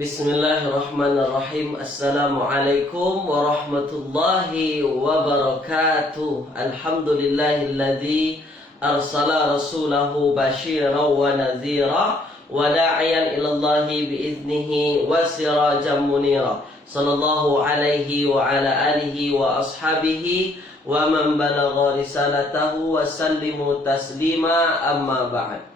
Bismillahirrahmanirrahim. Assalamualaikum warahmatullahi wabarakatuh. Alhamdulillahilladzi arsala rasulahu basyiran wa nadhira wa da'iyan ilallahi biiznihi wa sirajan munira. Sallallahu alaihi wa ala alihi wa ashabihi wa man balagha risalatahu wa sallimu taslima, amma ba'd.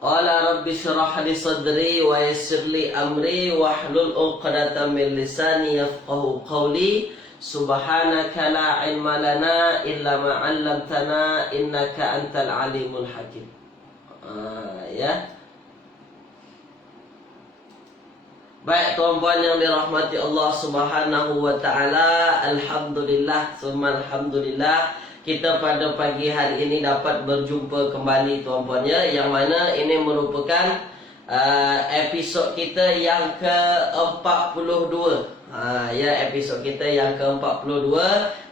Qala rabbi shrah li sadri wa yassir li amri wahlul 'uqdatam min lisani yafqahu qawli. Subhanaka la ilma lana illa ma 'allamtana innaka antal alimul hakim. Baik tuan-puan yang dirahmati Allah Subhanahu wa taala, alhamdulillah summa alhamdulillah, kita pada pagi hari ini dapat berjumpa kembali tuan-puan ya, yang mana ini merupakan episod kita yang ke-42. Episod kita yang ke-42,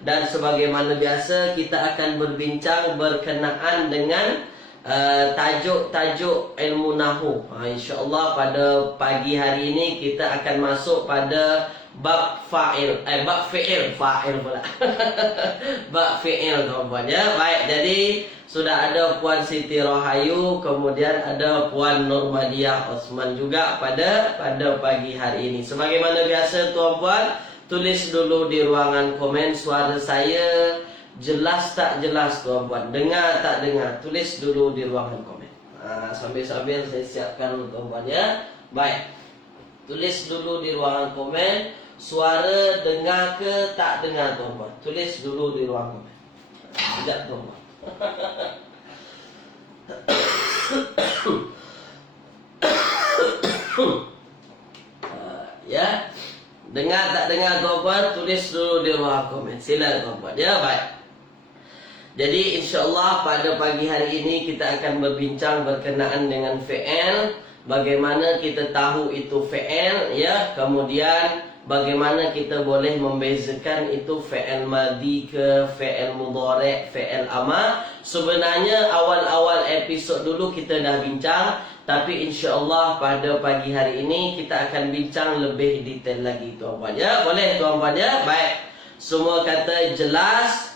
dan sebagaimana biasa kita akan berbincang berkenaan dengan tajuk-tajuk ilmu nahwu. InsyaAllah pada pagi hari ini kita akan masuk pada bab fa'il. Bab fi'il. Fa'il pula. Bab fi'il tuan-puan ya. Baik, jadi sudah ada Puan Siti Rahayu, kemudian ada Puan Nurmadiah Osman juga pada pagi hari ini. Sebagaimana biasa tuan-puan, tulis dulu di ruangan komen suara saya jelas tak jelas tuan-puan, dengar tak dengar, tulis dulu di ruangan komen. Sambil-sambil saya siapkan tuan-puan ya. Baik, tulis dulu di ruangan komen suara dengar ke tak dengar tuan-puan, tulis dulu di ruangan komen. Sekejap tuan-puan. Ya, dengar tak dengar tuan-puan, tulis dulu di ruangan komen. Sila tuan-puan ya. Baik, jadi insyaAllah pada pagi hari ini kita akan berbincang berkenaan dengan fi'il. Bagaimana kita tahu itu fi'il ya. Kemudian bagaimana kita boleh membezakan itu fi'il madhi ke fi'il mudhari', fi'il amar. Sebenarnya awal-awal episod dulu kita dah bincang, tapi insyaAllah pada pagi hari ini kita akan bincang lebih detail lagi tuan-puan ya. Boleh tuan-puan ya. Baik, semua kata jelas.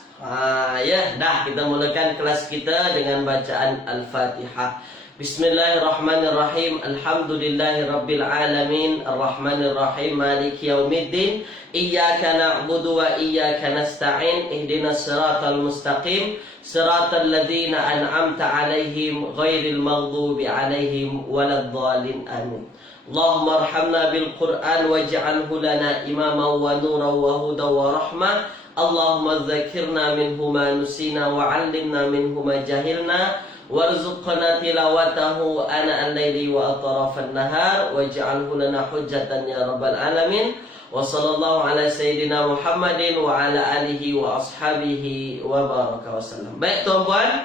Dah kita mulakan kelas kita dengan bacaan Al-Fatihah. Bismillahirrahmanirrahim. Alhamdulillahirabbil alamin, arrahmanirrahim, maliki yaumiddin. Iyyaka na'budu wa iyyaka nasta'in. Ihdinas siratal mustaqim, siratal ladzina an'amta 'alaihim ghairil maghdubi 'alaihim waladdallin. Amin. Allahumma arhamna bil Qur'an waj'alhu lana imaman wa nuran wa hudan wa rahmah. Allahumma dzakirna minhu ma nusina wa 'allimna minhu ma jahilna warzuqna tilawatahu ana al-laili wa atrafan nahar waj'alhu lana hujjatan ya rabbal alamin. Wa sallallahu ala sayyidina Muhammadin wa ala alihi wa ashabihi wa baraka wasallam. Baik tuan-puan,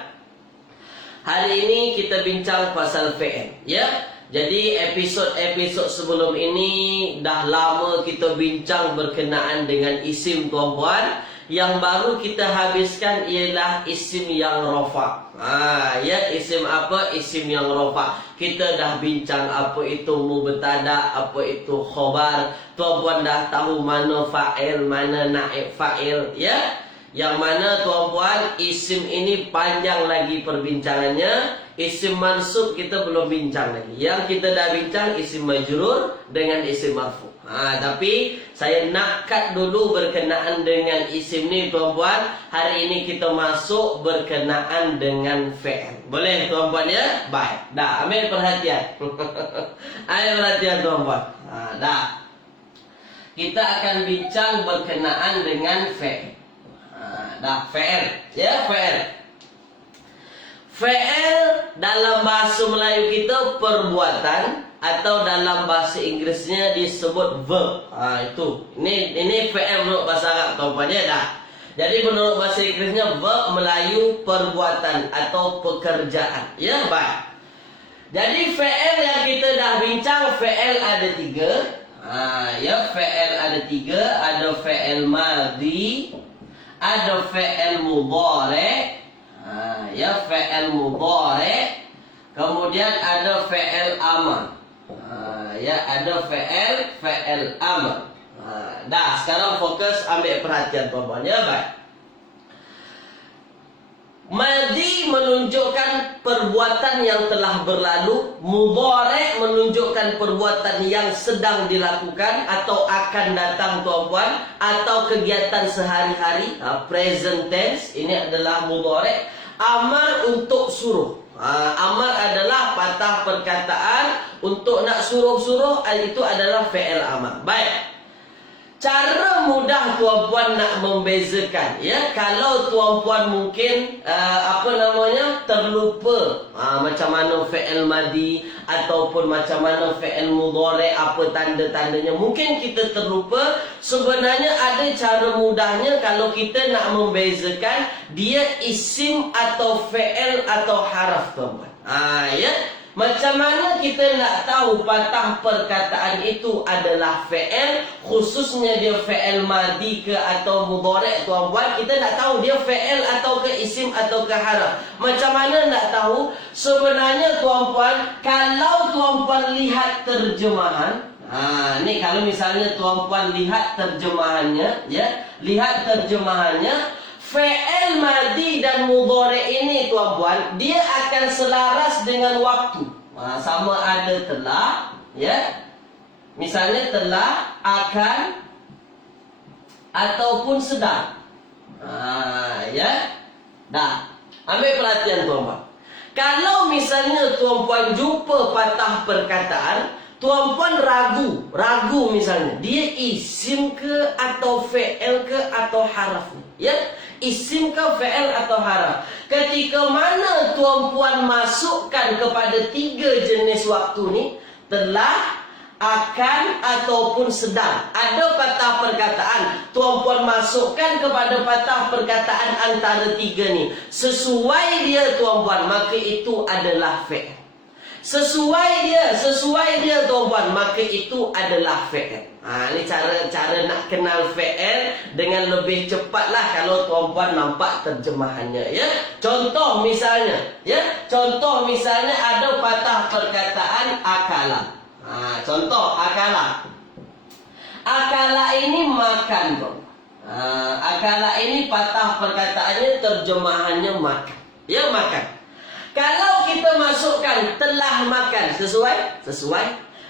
hari ini kita bincang pasal fi'il ya. Jadi episod-episod sebelum ini dah lama kita bincang berkenaan dengan isim tuan-puan. Yang baru kita habiskan ialah isim yang rafa'. Isim apa? Isim yang rafa'. Kita dah bincang apa itu mubtada, apa itu khobar. Tuan-puan dah tahu mana fa'il, mana naib fa'il ya. Yang mana tuan-puan, isim ini panjang lagi perbincangannya. Isim mansub kita belum bincang lagi. Yang kita dah bincang isim majrur dengan isim marfu'. Tapi saya nak cut dulu berkenaan dengan isim ni tuan-puan. Hari ini kita masuk berkenaan dengan fi'il. Boleh tuan-puan ya? Baik, dah ambil perhatian. Ambil perhatian tuan-puan. Dah. Kita akan bincang berkenaan dengan fi'il. Dah, fi'il ya, fi'il. Fi'il dalam bahasa Melayu kita perbuatan, atau dalam bahasa Inggrisnya disebut verb. Itu. Ini fi'il menurut bahasa Arab tuan-puan ya dah. Jadi menurut bahasa Inggrisnya verb, Melayu perbuatan atau pekerjaan. Ya, baik. Jadi fi'il yang kita dah bincang, fi'il ada 3. Fi'il ada 3, ada fi'il madhi, ada fi'il mudhari', Ya, fi'il mudhari'. Kemudian ada fi'il amar. Ya, ada fi'il amar. Dah, sekarang fokus ambil perhatian tuan-tuan ya, baik. Madi menunjukkan perbuatan yang telah berlalu, mudhari' menunjukkan perbuatan yang sedang dilakukan atau akan datang tuan-puan, atau kegiatan sehari-hari, present tense, ini adalah mudhari'. Amar untuk suruh. Amar adalah patah perkataan untuk nak suruh-suruh, itu adalah fi'il amar. Baik. Cara mudah tuan-puan nak membezakan, ya, kalau tuan-puan mungkin terlupa macam mana fi'il madi ataupun macam mana fi'il mudhari', apa tanda-tandanya, mungkin kita terlupa. Sebenarnya ada cara mudahnya kalau kita nak membezakan dia isim atau fi'il atau haraf tuan-puan. Ya. Macam mana kita nak tahu patah perkataan itu adalah fi'il, khususnya dia fi'il madi ke atau mudhari' tuan-puan, kita nak tahu dia fi'il atau ke isim atau ke haraf. Macam mana nak tahu? Sebenarnya tuan-puan, kalau tuan-puan lihat terjemahan, ni kalau misalnya tuan-puan lihat terjemahannya, ya, lihat terjemahannya, fi'il madi dan mudhari' ini tuan-puan, dia akan selaras dengan waktu. Sama ada telah, ya. Misalnya telah, akan, ataupun sedang. Ya. Dah. Ambil perhatian tuan-puan. Kalau misalnya tuan-puan jumpa patah perkataan, tuan-puan ragu misalnya, dia isim ke atau fi'il ke atau haraf, ya, isim ke fi'il atau haraf. Ketika mana tuan-puan masukkan kepada 3 jenis waktu ni, telah, akan, ataupun sedang, ada patah perkataan, tuan-puan masukkan kepada patah perkataan antara 3 ni, sesuai dia tuan-puan, maka itu adalah fi'il. Sesuai dia tuan-puan, maka itu adalah fi'il. Ini cara nak kenal fi'il dengan lebih cepatlah kalau tuan-puan nampak terjemahannya, ya. Contoh misalnya ada patah perkataan akala. Contoh akala. Akala ini makan, bro. Akala ini patah perkataannya, terjemahannya makan. Ya, makan. Kalau kita masukkan telah makan, sesuai,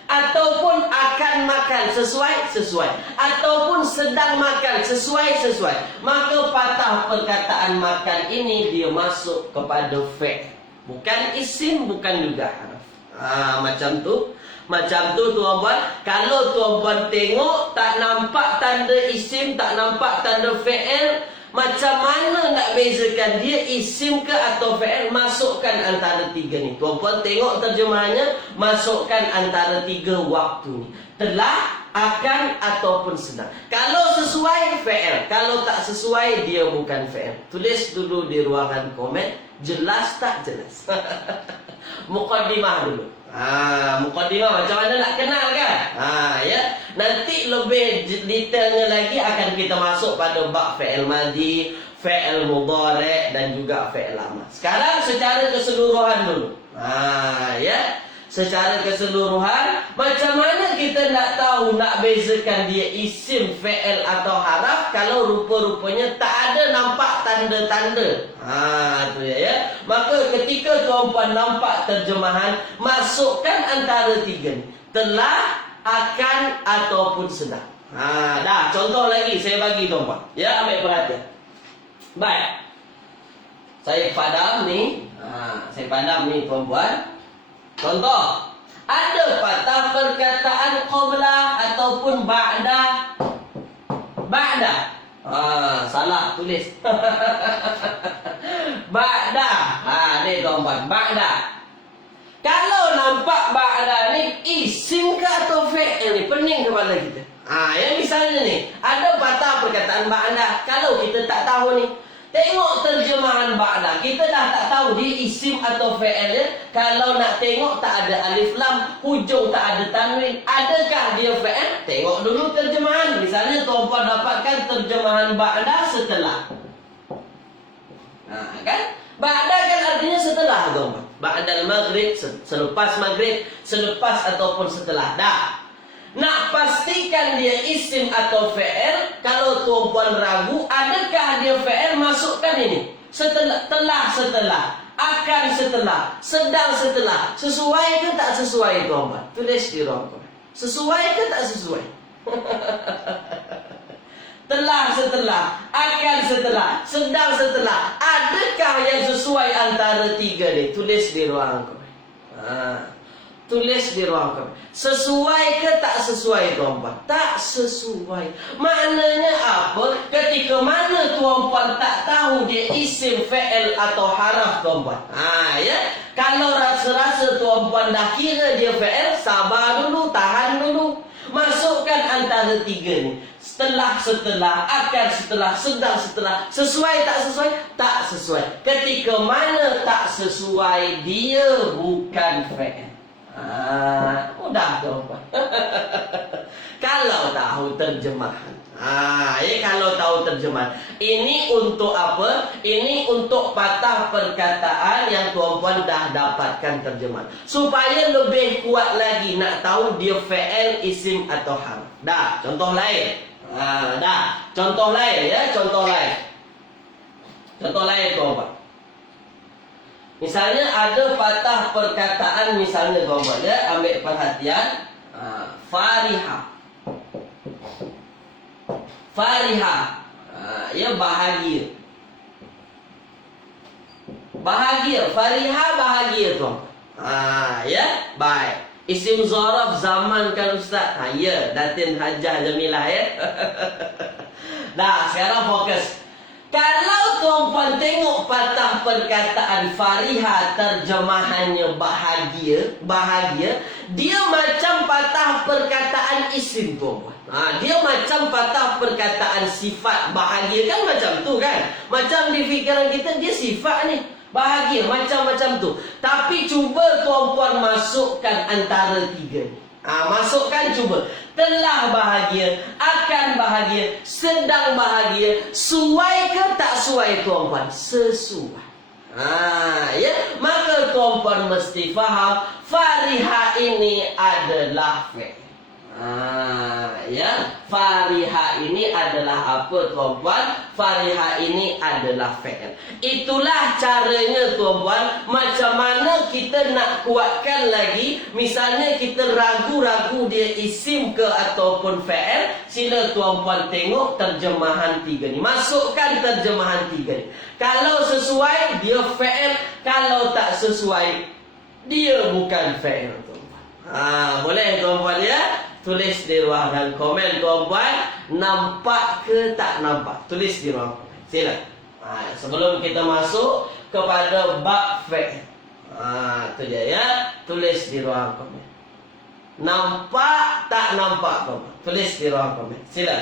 ataupun akan makan, sesuai, ataupun sedang makan, sesuai, maka patah perkataan makan ini dia masuk kepada fi'il, bukan isim, bukan juga haraf. Macam tu tuan-puan. Kalau tuan-puan tengok tak nampak tanda isim, tak nampak tanda fi'il, macam mana nak bezakan dia isim ke atau fi'il? Masukkan antara 3 ni. Tuan-puan tengok terjemahannya, masukkan antara 3 waktu ni. Telah, akan, ataupun sedang. Kalau sesuai, fi'il. Kalau tak sesuai, dia bukan fi'il. Tulis dulu di ruangan komen, jelas tak jelas? Muqaddimah dulu. Muqaddimah macam mana nak kenal kan? Ya. Nanti lebih detailnya lagi akan kita masuk pada bab fi'il madi, fi'il mudhari' dan juga fi'il amar. Sekarang secara keseluruhan dulu. Ya. Secara keseluruhan, macam mana kita nak tahu, nak bezakan dia isim, fi'il atau haraf kalau rupa-rupanya tak ada nampak tanda-tanda. Tu ya. Maka ketika tuan-puan nampak terjemahan, masukkan antara 3 ni. Telah, akan, ataupun sedang. Dah, contoh lagi saya bagi tuan-puan. Ya, ambil perhatian. Baik. Saya padam ni. Saya padam ni tuan-puan. Contoh, ada patah perkataan qabla ataupun ba'da. Salah tulis. Ba'da. Ni tuan-puan, ba'da. Kalau nampak ba'da ni isim ke atau fi'il ni, pening kepala kita. Yang misalnya ni, ada patah perkataan ba'da. Kalau kita tak tahu ni, tengok terjemahan ba'da, kita dah tak tahu dia isim atau fi'il ya. Kalau nak tengok tak ada alif lam, hujung tak ada tanwin, adakah dia fi'il? Tengok dulu terjemahan. Misalnya tuan-puan dapatkan terjemahan ba'da setelah. Kan? Ba'da kan artinya setelah, tuan-tuan. Ba'dal maghrib, selepas maghrib, selepas ataupun setelah. Dah. Nak pastikan dia isim atau fi'il, kalau tuan-puan ragu, adakah dia fi'il, masukkan ini. Setelah, telah setelah, akan setelah, sedang setelah. Sesuai ke tak sesuai, tuan-puan? Tulis di ruang komen. Sesuai ke tak sesuai? Telah setelah, akan setelah, sedang setelah. Adakah yang sesuai antara tiga ni? Tulis di ruang komen. Tulis di ruang komen. Sesuai ke tak sesuai, tuan-puan? Tak sesuai. Maknanya apa? Ketika mana tuan-puan tak tahu dia isim, fi'il atau haraf, tuan-puan. Ya. Kalau rasa-rasa tuan-puan dah kira dia fi'il, sabar dulu, tahan dulu. Masukkan antara tiga ni. Setelah, akan setelah, sedang setelah. Sesuai tak sesuai? Tak sesuai. Ketika mana tak sesuai, dia bukan fi'il. Mudah, tuan-puan. Kalau tahu terjemahan. Kalau tahu terjemahan. Ini untuk apa? Ini untuk patah perkataan yang tuan-puan dah dapatkan terjemahan. Supaya lebih kuat lagi nak tahu dia fi'il, isim atau harf. Dah, contoh lain. Dah, contoh lain ya, contoh lain. Contoh lain, tuan-puan. Misalnya ada patah perkataan, misalnya tuan-puan ya, ambil perhatian. Fariha. Fariha. Ya, bahagia. Bahagia, fariha bahagia, tuan. Ya, baik. Isim zaraf zaman kan Ustaz? Ya, Datin Hajah Jamilah ya. Dah, sekarang fokus. Kalau tuan-puan tengok patah perkataan fariha, terjemahannya bahagia, bahagia, dia macam patah perkataan isim, tuan-puan. Dia macam patah perkataan sifat. Bahagia kan macam tu kan? Macam di fikiran kita dia sifat ni. Bahagia, macam-macam tu. Tapi cuba tuan-puan masukkan antara tiga ni. Masukkan cuba. Telah bahagia, akan bahagia, sedang bahagia. Suai ke tak suai, tuan-puan? Sesuai. Ya, maka tuan-puan mesti faham fariha ini adalah fi'il. Ya, fariha ini adalah apa, tuan-puan? Fariha ini adalah fi'il. Itulah caranya, tuan-puan. Macam mana kita nak kuatkan lagi? Misalnya kita ragu-ragu dia isim ke ataupun fi'il, sila tuan-puan tengok terjemahan tiga ni. Masukkan terjemahan tiga ni. Kalau sesuai, dia fi'il. Kalau tak sesuai, dia bukan fi'il, tuan-puan. Boleh, tuan-puan ya? Tulis di ruangan komen, tuan-puan. Nampak ke tak nampak? Tulis di ruang komen. Sila. Sebelum kita masuk kepada bab fi'il. Itu dia ya. Tulis di ruang komen. Nampak tak nampak, tuan-puan? Tulis di ruang komen. Sila.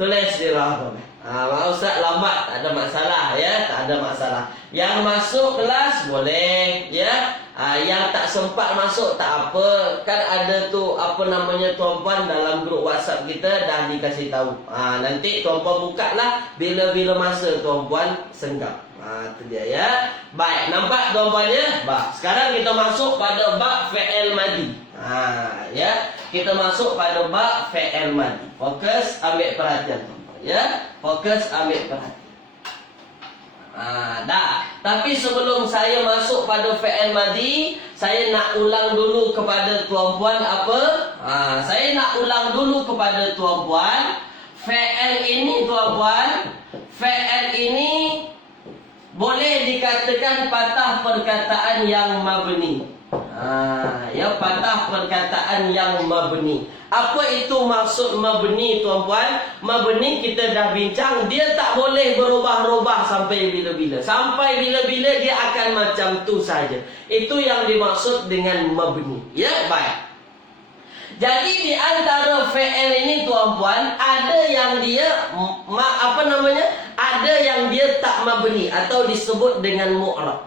Tulis di ruang komen. Mak Ustaz lambat, tak ada masalah ya, tak ada masalah. Yang masuk kelas boleh ya. Yang tak sempat masuk tak apa. Kan ada tu apa namanya, tuan-puan, dalam grup WhatsApp kita dah dikasih tahu. Nanti tuan-puan buka lah bila-bila masa tuan-puan senggap. Itu dia ya. Baik, nampak tuan-puan ya? Sekarang kita masuk pada bab fi'il madi. Ya, kita masuk pada bab fi'il madi. Fokus, ambil perhatian, tuan-puan ya. Fokus, ambil perhatian. Dah. Tapi sebelum saya masuk pada fi'il madi, saya nak ulang dulu kepada tuan-puan apa? Saya nak ulang dulu kepada tuan-puan. Fi'il ini, tuan-puan, fi'il ini boleh dikatakan patah perkataan yang mabni. Ya, patah perkataan yang mabni. Apa itu maksud mabni, tuan-puan? Mabni kita dah bincang, dia tak boleh berubah-ubah sampai bila-bila. Sampai bila-bila dia akan macam tu saja. Itu yang dimaksud dengan mabni. Ya, baik. Jadi di antara fi'il ini, tuan-puan, ada yang dia apa namanya? Ada yang dia tak mabni atau disebut dengan mu'rab.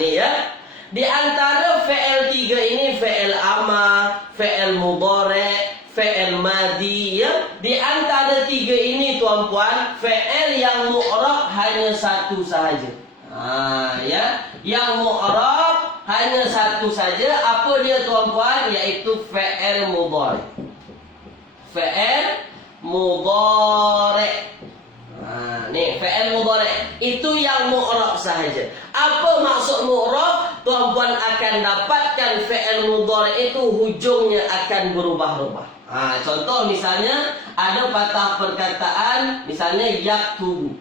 Ni ya. Di antara fi'il tiga ini, fi'il amar, fi'il mudhari', fi'il madi ya. Di antara tiga ini, tuan-puan, fi'il yang mu'rab hanya satu sahaja. Ya, yang mu'rab hanya satu saja. Apa dia tuan-puan? Iaitu fi'il mudhari. Fi'il mudhari. Ni fi'il mudhari itu yang mu'rab sahaja. Apa maksud mu'rab? Tuan-puan akan dapatkan fi'il mudhari itu hujungnya akan berubah-ubah. Contoh misalnya ada patah perkataan, misalnya yaktubu.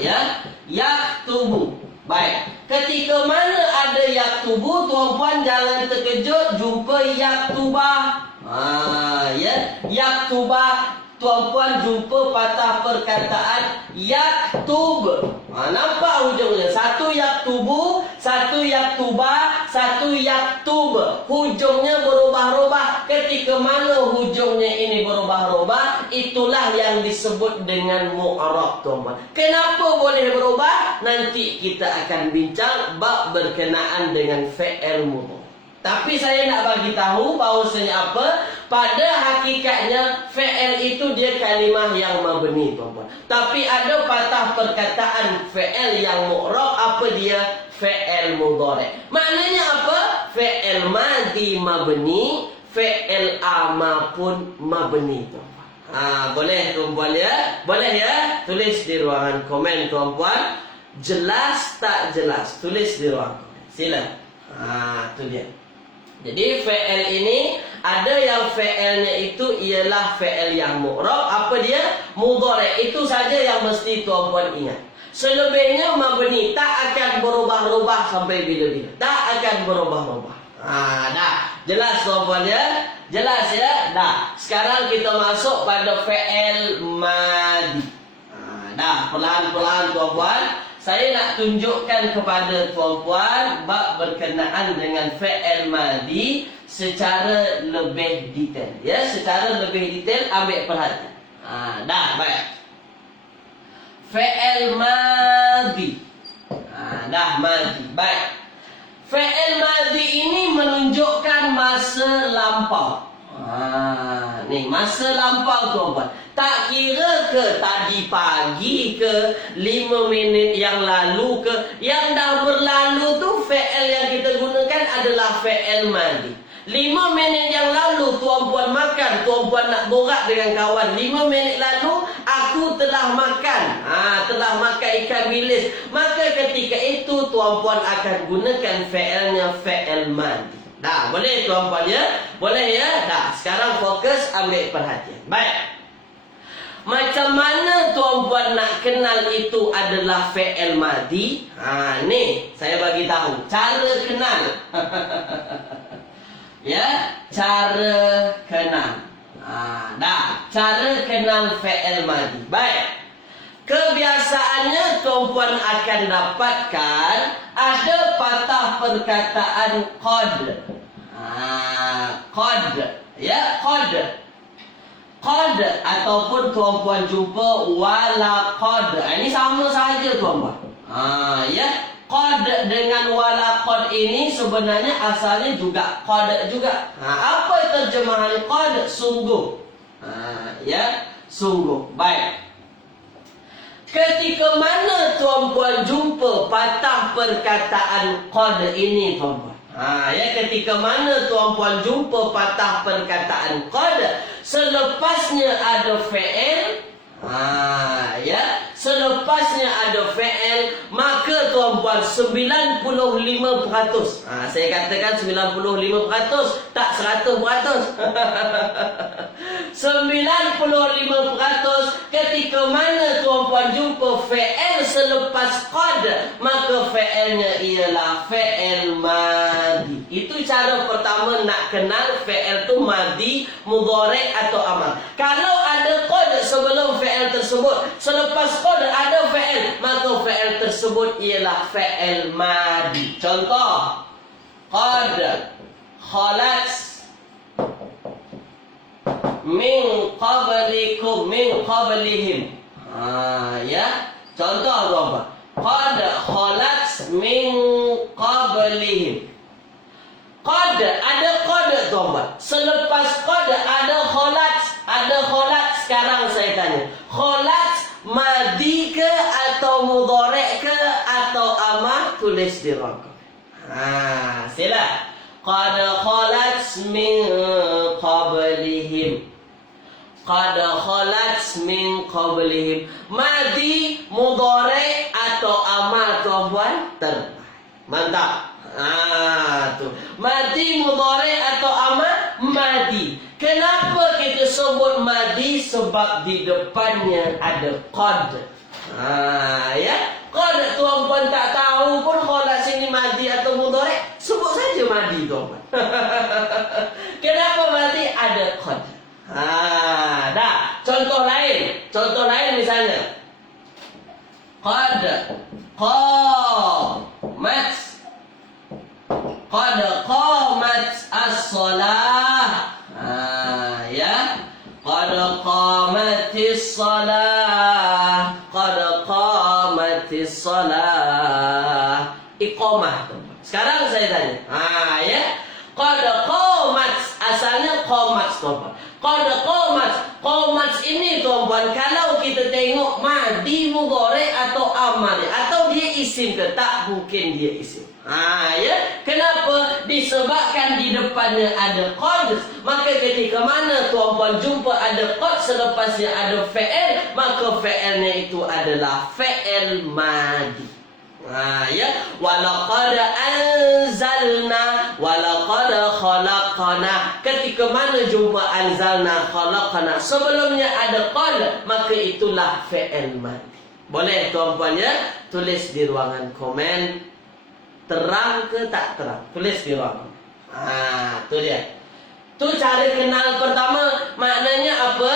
Ya, yaktubu. Baik. Ketika mana ada yaktubu, tuan-puan jangan terkejut jumpa yaktubah. Ya, yaktubah. Tuan-puan jumpa patah perkataan yaktub. Nampak hujungnya? Satu yaktubu, satu yaktubah, satu yaktub. Hujungnya berubah-ubah. Ketika mana hujungnya ini berubah-ubah, itulah yang disebut dengan mu'rab, tuan-puan. Kenapa boleh berubah? Nanti kita akan bincang bab berkenaan dengan fi'il mudhari. Tapi saya nak bagi tahu bahawasanya apa? Pada hakikatnya fi'il itu dia kalimah yang mabni, tuan-puan. Tapi ada patah perkataan fi'il yang mu'rab, apa dia? Fi'il mudhari. Maknanya apa? Fi'il madhi mabni, fi'il amar pun mabni, tuan-puan. Boleh tuan-puan ya? Boleh ya? Tulis di ruangan komen, tuan-puan. Jelas tak jelas? Tulis di ruangan komen. Sila. Itu dia. Jadi fi'il ini ada yang fi'ilnya itu ialah fi'il yang mu'rab. Apa dia? Mudhari. Itu saja yang mesti tuan-puan ingat. Selebihnya mabni, tak akan berubah-ubah sampai bila-bila. Tak akan berubah-ubah. Dah. Jelas tuan-puan ya? Jelas ya? Dah. Sekarang kita masuk pada fi'il madhi. Dah. Pelan-pelan tuan-puan. Saya nak tunjukkan kepada tuan-puan bab berkenaan dengan fi'il madhi secara lebih detail. Ya, secara lebih detail, ambil perhatian. Dah, baik. Fi'il madhi. Dah, madhi. Baik. Fi'il madhi ini menunjukkan masa lampau. Ni masa lampau, tuan-puan. Tak kira ke tadi pagi ke 5 minit yang lalu ke, yang dah berlalu tu fi'il yang kita gunakan adalah fi'il madhi. 5 minit yang lalu tuan-puan makan, tuan-puan nak borak dengan kawan. 5 minit lalu aku telah makan. Telah makan ikan bilis. Maka ketika itu tuan-puan akan gunakan fi'ilnya fi'il madhi. Dah, boleh tuan-puan ya? Boleh ya? Dah, sekarang fokus ambil perhatian. Baik. Macam mana tuan-puan nak kenal itu adalah fi'il madhi? Ni saya bagi tahu cara kenal. Ya, cara kenal. Dah, cara kenal fi'il madhi. Baik. Kebiasaannya tuan-puan akan dapatkan ada patah perkataan qad. Qad. Ya, qad. Qad ataupun tuan-puan jumpa walaqad. Ini sama saja tuan-puan. Ya, qad dengan walaqad ini sebenarnya asalnya juga qad juga. Apa terjemahan qad? Sungguh. Ya, sungguh. Baik. Ketika mana tuan-puan jumpa patah perkataan qad ini, tuan-puan? Ya, ketika mana tuan-puan jumpa patah perkataan qad? Selepasnya ada fi'il. Ya, selepasnya ada fi'il, maka tuan-puan 95%. Saya katakan 95%, tak 100%. 95% ketika mana tuan-puan jumpa fi'il selepas qad, maka fi'ilnya ialah fi'il madhi. Itu cara pertama nak kenal fi'il tu madhi, mudhari atau amar. Kalau ada qad sebelum fi'il tersebut, selepas qad ada fi'il, maka fi'il tersebut ialah fi'il madhi. Contoh, qad khalat min qablikum, min qablihim. Ya, contoh tuan-puan, qad khalat min qablihim. Qad, ada qad tuan-puan. Selepas qad ada khalat, ada khalat. Sekarang saya tanya, khalat Madi ke atau mudhari' ke atau amar, tulis di ruang komen. Sila. Qad khalat min qablihim. Qad khalat min qablihim. Madi, mudhari' atau amar tuan-puan? Terbaik. Mantap. Tu. Madi, mudhari' atau amar? Madi. Kenapa kita sebut madi? Sebab di depannya ada qad. Ya. Qad tuan-puan tak tahu pun khalat sini madi atau mudhari', sebut saja madi tuan-puan. Kenapa madi? Ada qad. Dah. Contoh lain misalnya. Qad qamat. Qad qamat as-salah. Ya. Qad qamatis salah. Qad qamatis salah. Iqamah. Sekarang saya tanya. Ya. Qad qamat, asalnya qamat, tuan-puan. Qad qamat. Qamat ini, tuan-puan, kalau kita tengok madi, mudhari' atau amar, atau dia isim ke? Tak mungkin dia isim. Ya. Kenapa? Disebabkan di depannya ada qad. Maka ketika mana tuan-puan jumpa ada qad, selepasnya ada fa'il, maka fa'ilnya itu adalah fa'il madi. Ya, walaqad anzalna, walaqad khalaqna. Ketika mana jumpa anzalna, khalaqna, sebelumnya ada qad, maka itulah fa'il madi. Boleh tuan-puan ya? Tulis di ruangan komen. Terang ke tak terang? Tulis di ruangan. Tu dia. Tu cara kenal pertama. Maknanya apa?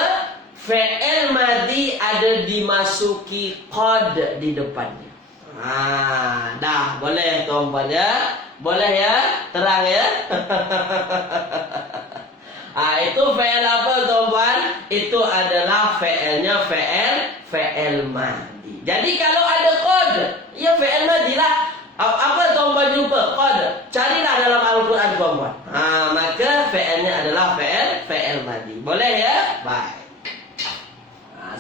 Fa'il madi ada dimasuki qad di depannya. Dah, boleh tuan-puan ya? Boleh ya? Terang ya? Itu fa'il apa tuan-puan? Itu adalah fa'ilnya fa'il madi. Jadi kalau ada qad, ya fa'il madi lah. Apa tuan-puan jumpa? Qad. Carilah dalam Al-Quran tuan-puan. Maka fa'ilnya adalah fa'il madi. Boleh ya? Baik.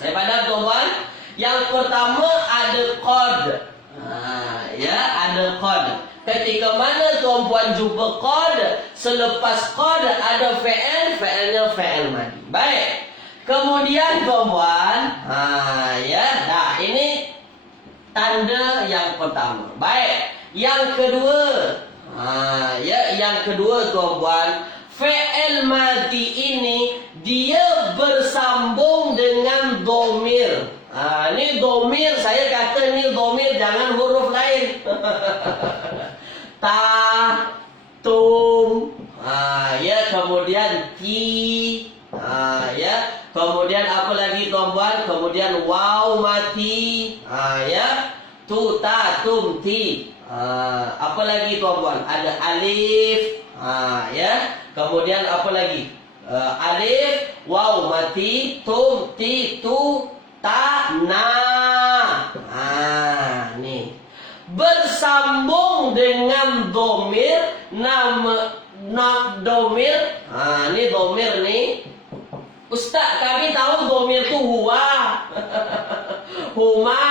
Saya padam tuan-puan. Yang pertama ada qad. Ya, ada qad. Ketika mana tuan-puan jumpa qad, selepas qad ada fa'ilnya fa'il madi. Baik. Kemudian tuan-puan, ya, dah ini tanda yang pertama. Baik. Yang kedua, ya, yang kedua tuan-puan, fa'il madi ini dia bersambung dengan dhamir. Ni dhamir, saya kata ni dhamir, jangan huruf lain. Ta, tum, ya, kemudian ti, ya, kemudian apa lagi tuan-puan? Kemudian waw mati, ya, tu, ta, tum, ti. Apa lagi tuan-puan? Ada alif, ya, kemudian apa lagi? Alif, waw mati, tum, ti, tu, ta, na. Ni bersambung dengan dhamir, nama dhamir. Ni dhamir ni. Ustaz, kami tahu dhamir tu huwa. Huma.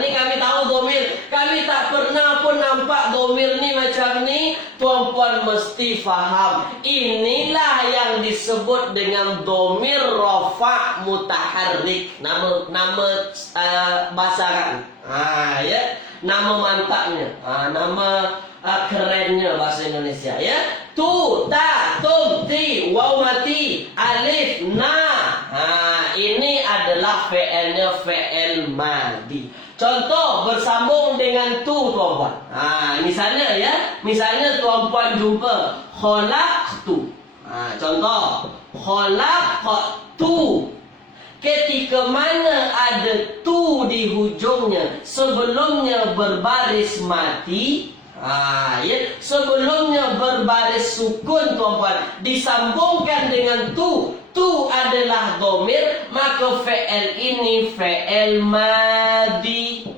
Ni kami tahu dhamir. Kami tak pernah pun nampak dhamir ni macam ni. Tuan-puan mesti faham. Inilah yang disebut dengan dhamir rafa' mutaharrik. Nama bahasa ya. Nama mantapnya. Nama kerennya bahasa Indonesia ya. Tu, ta, tum, ti, waw mati, alif, na. Ini adalah fa'ilnya fa'il madi. Contoh bersambung dengan tu tuan-puan. Misalnya ya, misalnya tuan-puan jumpa khalaqtu. Contoh khalaqtu. Ketika mana ada tu di hujungnya, sebelumnya berbaris mati, ya, sebelumnya berbaris sukun tuan-puan, disambungkan dengan tu. Tu adalah dhamir, maka fa'il ini fa'il madi.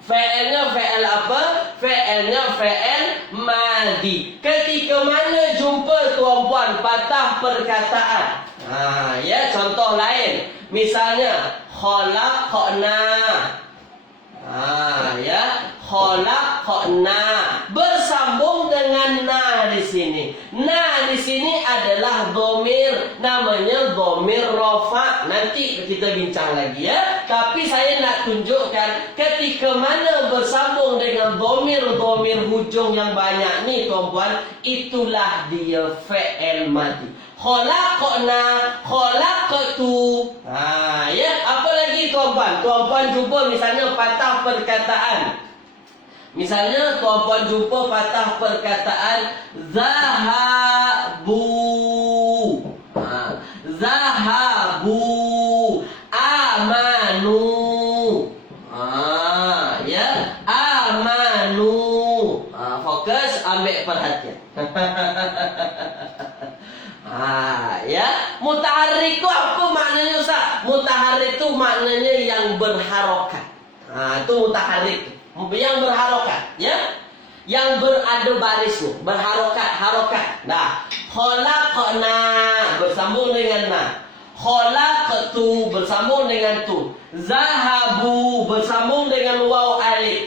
Fa'ilnya fa'il apa? Fa'ilnya fa'il madi. Ketika mana jumpa tuan-puan patah perkataan, ya, contoh lain. Misalnya Khalaqna. Ya, khalaqna bersambung dengan na di sini. Na di sini adalah dhamir, namanya dhamir rafa. Nanti kita bincang lagi ya. Tapi saya nak tunjukkan ketika mana bersambung dengan dhamir hujung yang banyak ni tuan-puan, itulah dia fi'il madhi. Khalaqna, khalaqtu. Ya, apa lagi tuan-puan? Tuan-puan jumpa misalnya patah perkataan. Misalnya tuan-puan jumpa patah perkataan zahabu. Zahabu, amanu. Ya, amanu. Fokus, ambil perhatian. Ya, mutaharrik itu apa maknanya Ustaz? Mutaharrik itu maknanya yang berharokat. Itu mutaharrik, yang berharokat, ya, yang berada barisnya, berharokat, harokat. Nah, khalaqna bersambung dengan na, khalaqtu bersambung dengan tu, zahabu bersambung dengan waw alif.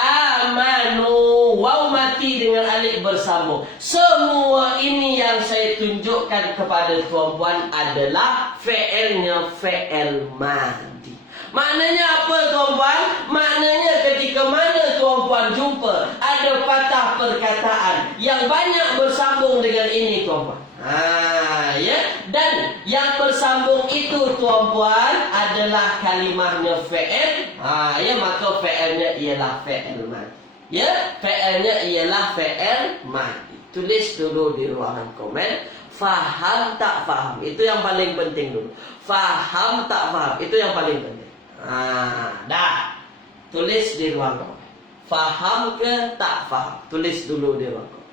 Amanu, waw mati dengan alif bersambung. Semua ini yang saya tunjukkan kepada tuan-puan adalah fi'ilnya fi'il madhi. Maknanya apa tuan-puan? Maknanya ketika mana tuan-puan jumpa ada patah perkataan yang banyak bersambung dengan ini tuan-puan. Ya, dan yang bersambung itu tuan-puan adalah kalimahnya fi'il. Ya, maka fi'ilnya ialah fi'il madhi. Ya, fi'ilnya ialah fi'il madhi. Tulis dulu di ruangan komen. Faham tak faham, itu yang paling penting dulu. Faham tak faham, itu yang paling penting. Dah. Tulis di ruang komen. Faham ke tak faham? Tulis dulu di ruang komen.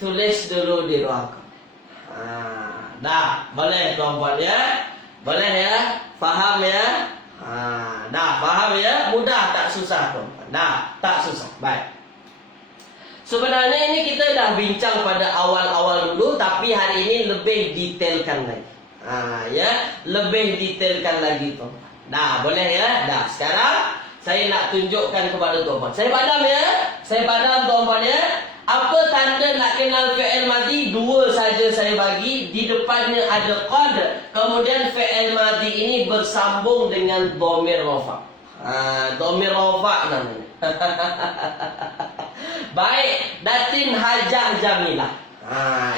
Tulis dulu di ruang komen. Dah, boleh tuan-puan ya? Boleh ya? Faham ya? Dah, faham ya? Mudah tak susah tuan-puan? Dah, tak susah. Baik. Sebenarnya ini kita dah bincang pada awal-awal dulu, tapi hari ini lebih detailkan lagi. Ya, lebih detailkan lagi tuan-puan. Dah, boleh ya? Dah, sekarang saya nak tunjukkan kepada tuan-puan. Saya padam ya? Saya padam tuan-puan ya? Apa tanda nak kenal fi'il madhi? Dua saja saya bagi. Di depannya ada qad. Kemudian fi'il madhi ini bersambung dengan dhamir rafa. Dhamir rafa namanya. Baik, Datin Hajah Jamilah.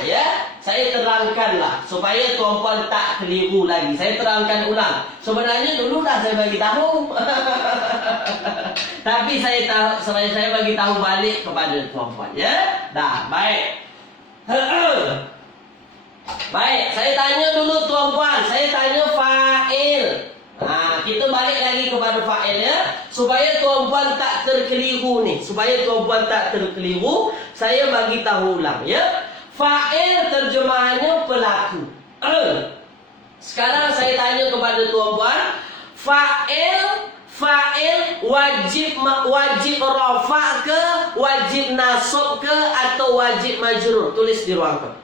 Ya, saya terangkanlah supaya tuan-puan tak keliru lagi. Saya terangkan ulang. Sebenarnya dulu dah saya bagi tahu. Tapi saya bagi tahu balik kepada tuan-puan ya. Dah, baik. Baik, saya tanya dulu tuan-puan. Saya tanya fa'il. Kita balik lagi kepada fa'il ya, supaya tuan-puan tak terkeliru ni. Supaya tuan-puan tak terkeliru, saya bagi tahu ulang ya. Fa'il terjemahannya pelaku. Sekarang saya tanya kepada tuan-puan, fa'il wajib rafa ke, wajib nasab ke, atau wajib majrur? Tulis di ruang komen.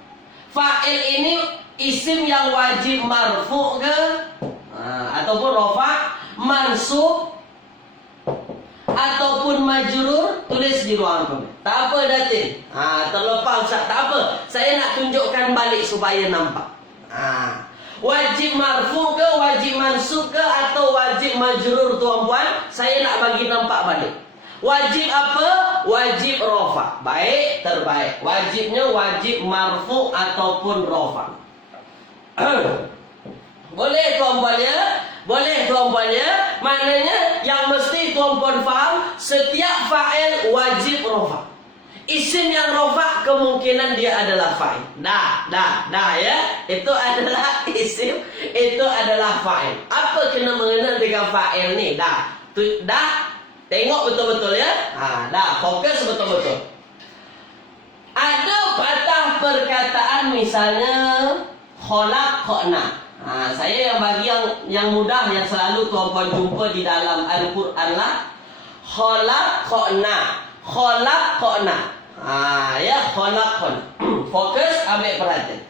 Fa'il ini isim yang wajib marfu ke, ataupun rafa, mansub, ataupun majrur? Tulis di ruang komen. Tak apa Datin. Terlepas Ustaz, tak apa. Saya nak tunjukkan balik supaya nampak. Wajib marfu ke, wajib mansub ke, atau wajib majrur tuan-puan? Saya nak bagi nampak balik. Wajib apa? Wajib rafa. Baik, terbaik. Wajibnya wajib marfu ataupun rafa. Boleh tuan-puan ya? Boleh tuan-puan ya? Maknanya yang mesti tuan-puan faham, setiap fa'il wajib rafa. Isim yang rafa kemungkinan dia adalah fa'il. Dah ya. Itu adalah isim, itu adalah fa'il. Apa kena mengenal dengan fa'il ni? Dah. Tengok betul-betul ya. Dah, fokus betul-betul. Ada patah perkataan misalnya khalaqna. Saya yang bagi yang mudah, yang selalu tuan-puan jumpa di dalam Al-Quran lah. Khalaqna. Ya, khalaqna. Fokus, ambil perhatian.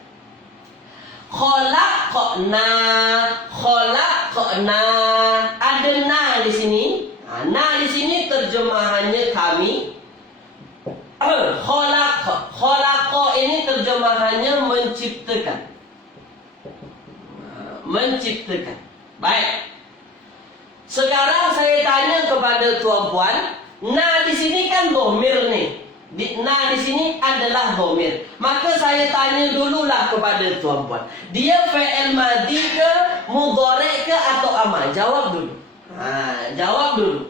Khalaqna. Khalaqna. Ada na di sini. Na di sini terjemahannya kami. Khalaqa ini terjemahannya menciptakan. Menciptakan. Baik. Sekarang saya tanya kepada tuan-puan, na di sini kan dhamir nih. Na di sini adalah dhamir. Maka saya tanya dululah kepada tuan-puan, dia fi'il madhi ke, mudhari' ke atau amal? Jawab dulu. Jawab dulu.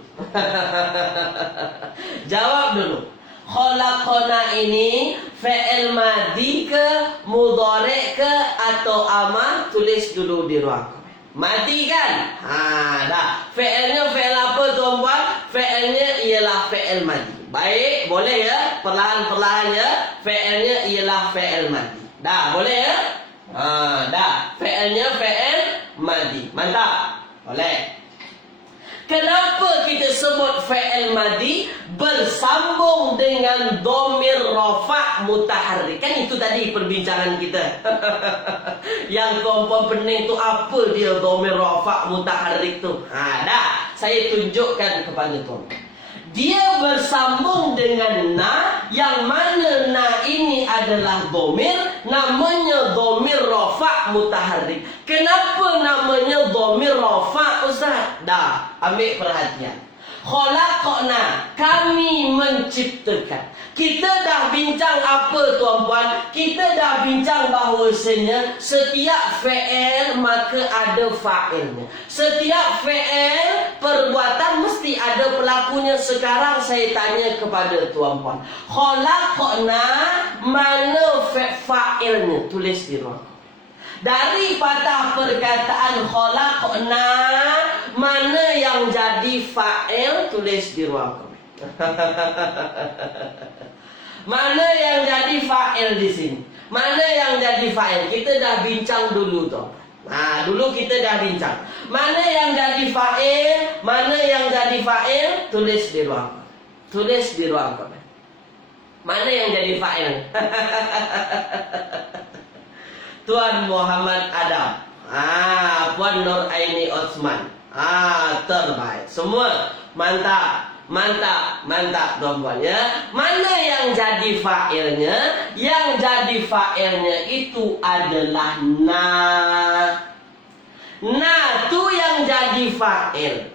Jawab dulu. Khalaqna ini fi'il madhi ke, mudhari' ke atau amal? Tulis dulu di ruang. Mati kan? Dah. Fi'ilnya fi'il apa tuan-puan? Fi'ilnya ialah fi'il mati. Baik, boleh ya? Perlahan-perlahan ya. Fi'ilnya ialah fi'il mati. Dah, boleh ya? Dah. Fi'ilnya fi'il mati. Mantap. Boleh. Kenapa kita sebut fi'il madhi bersambung dengan dhamir rafa' mutaharrik? Kan itu tadi perbincangan kita. Yang tuan-puan pening tu apa dia dhamir rafa' mutaharrik tu? Dah, saya tunjukkan kepada tuan. Dia bersambung dengan na, yang mana na ini adalah dhamir, namanya dhamir rafa' mutaharrik. Kenapa namanya dhamir rafa' Ustaz? Dah, ambil perhatian. Khalaqna, kami menciptakan. Kita dah bincang apa tuan-puan? Kita dah bincang bahawasanya setiap fi'il maka ada fa'ilnya. Setiap fi'il perbuatan mesti ada pelakunya. Sekarang saya tanya kepada tuan-puan, khalaqna, mana fa'ilnya? Tulis di ruang. Dari patah perkataan khalaqna, mana yang jadi fa'il? Tulis di ruang komen. Mana yang jadi fa'il di sini? Mana yang jadi fa'il? Kita dah bincang dulu tu. Dulu kita dah bincang. Mana yang jadi fa'il? Mana yang jadi fa'il? Tulis di ruang. Tulis di ruang komen. Mana yang jadi fa'il? Tuan Muhammad Adam. Puan Nur Aini Osman. Terbaik. Semua mantap. Mantap, mantap tuan-puan ya. Mana yang jadi fa'ilnya? Yang jadi fa'ilnya itu adalah na. Na tu yang jadi fa'il.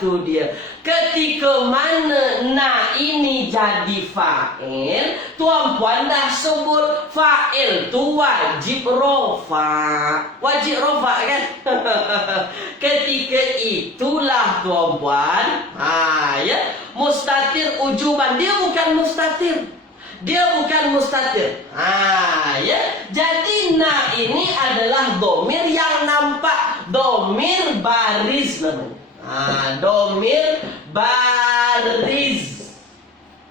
Tu dia. Ketika mana na ini jadi fa'il, tuan-puan dah sebut fa'il tu wajib rofa'. Wajib rofa' kan? Ketika itulah tuan-puan, ya, mustatir ujuban. Dia bukan mustatir. Dia bukan mustatir. Ya. Jadi na ini adalah domir yang nampak. Domir baris namanya. Domir baris.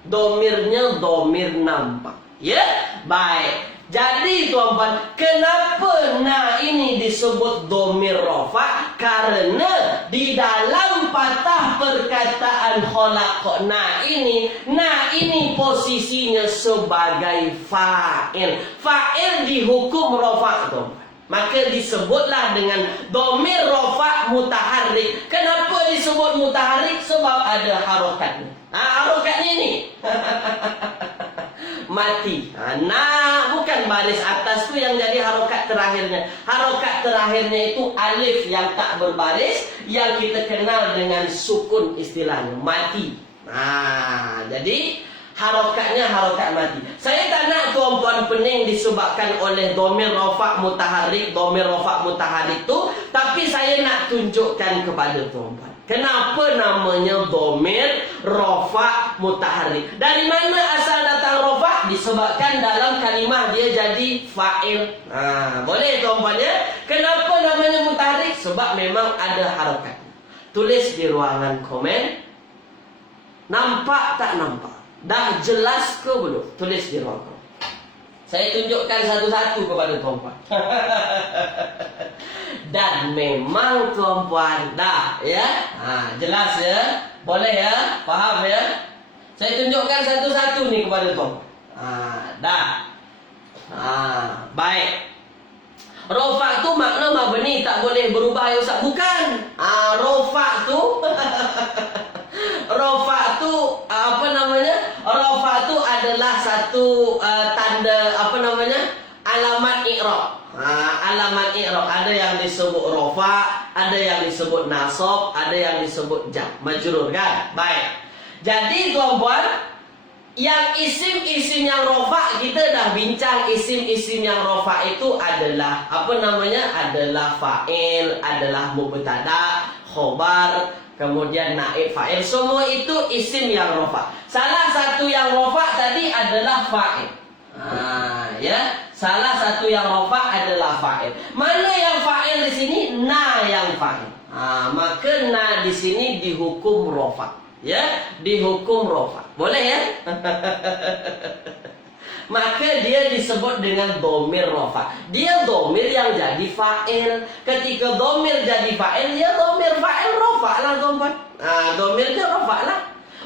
Domirnya domir nampak. Ya, baik. Jadi tuan-puan, kenapa na ini disebut domir rofa? Karena di dalam patah perkataan khalaqna ini, na ini posisinya sebagai fa'il. Fa'il dihukum rofa tuan-puan. Maka disebutlah dengan domir rofa mutaharrik. Kenapa disebut mutaharrik? Sebab ada harokatnya. Harokatnya ini. Mati. Bukan baris atas tu yang jadi harokat terakhirnya. Harokat terakhirnya itu alif yang tak berbaris, yang kita kenal dengan sukun istilahnya. Mati. Jadi harokatnya harokat mati. Saya tak nak tuan-tuan pening disebabkan oleh domir rofa' mutaharrik. Domir rofa' mutaharrik tu, tapi saya nak tunjukkan kepada tuan-tuan, kenapa namanya domir rofa' mutaharrik. Dari mana asal datang rofa'? Disebabkan dalam kalimah dia jadi fa'il. Boleh tuan-tuan ya? Kenapa namanya mutaharrik? Sebab memang ada harokat. Tulis di ruangan komen. Nampak tak nampak? Dah jelas ke belum? Tulis di ruang komen. Saya tunjukkan satu-satu kepada tuan-puan. Dan memang tuan-puan dah ya. Jelas ya. Boleh ya? Faham ya? Saya tunjukkan satu-satu ni kepada tuan-puan. Dah. Baik. Rofa tu makna mabni tak boleh berubah ya Ustaz. Bukan. Rofa tu rofa tu apa namanya? Rofa tu adalah satu tanda apa namanya? Alamat i'rab. Alamat i'rab ada yang disebut rofa, ada yang disebut nasab, ada yang disebut jar, majrur kan? Baik. Jadi tuan-puan, yang isim-isim yang rofa kita dah bincang. Isim-isim yang rofa itu adalah apa namanya? Adalah fa'il, adalah mubtada, khobar, kemudian naib fa'il. Semua itu isim yang rofa. Salah satu yang rofa tadi adalah fa'il. Ya, salah satu yang rofa adalah fa'il. Mana yang fa'il di sini? Na yang fa'il. Maka na di sini dihukum rofa. Ya, dihukum rofa. Boleh ya? Maka dia disebut dengan domir rofa. Dia domir yang jadi fa'il. Ketika domir jadi fa'il, dia domir fa'il rofa lah tuan-tuan. Domir dia rofa lah.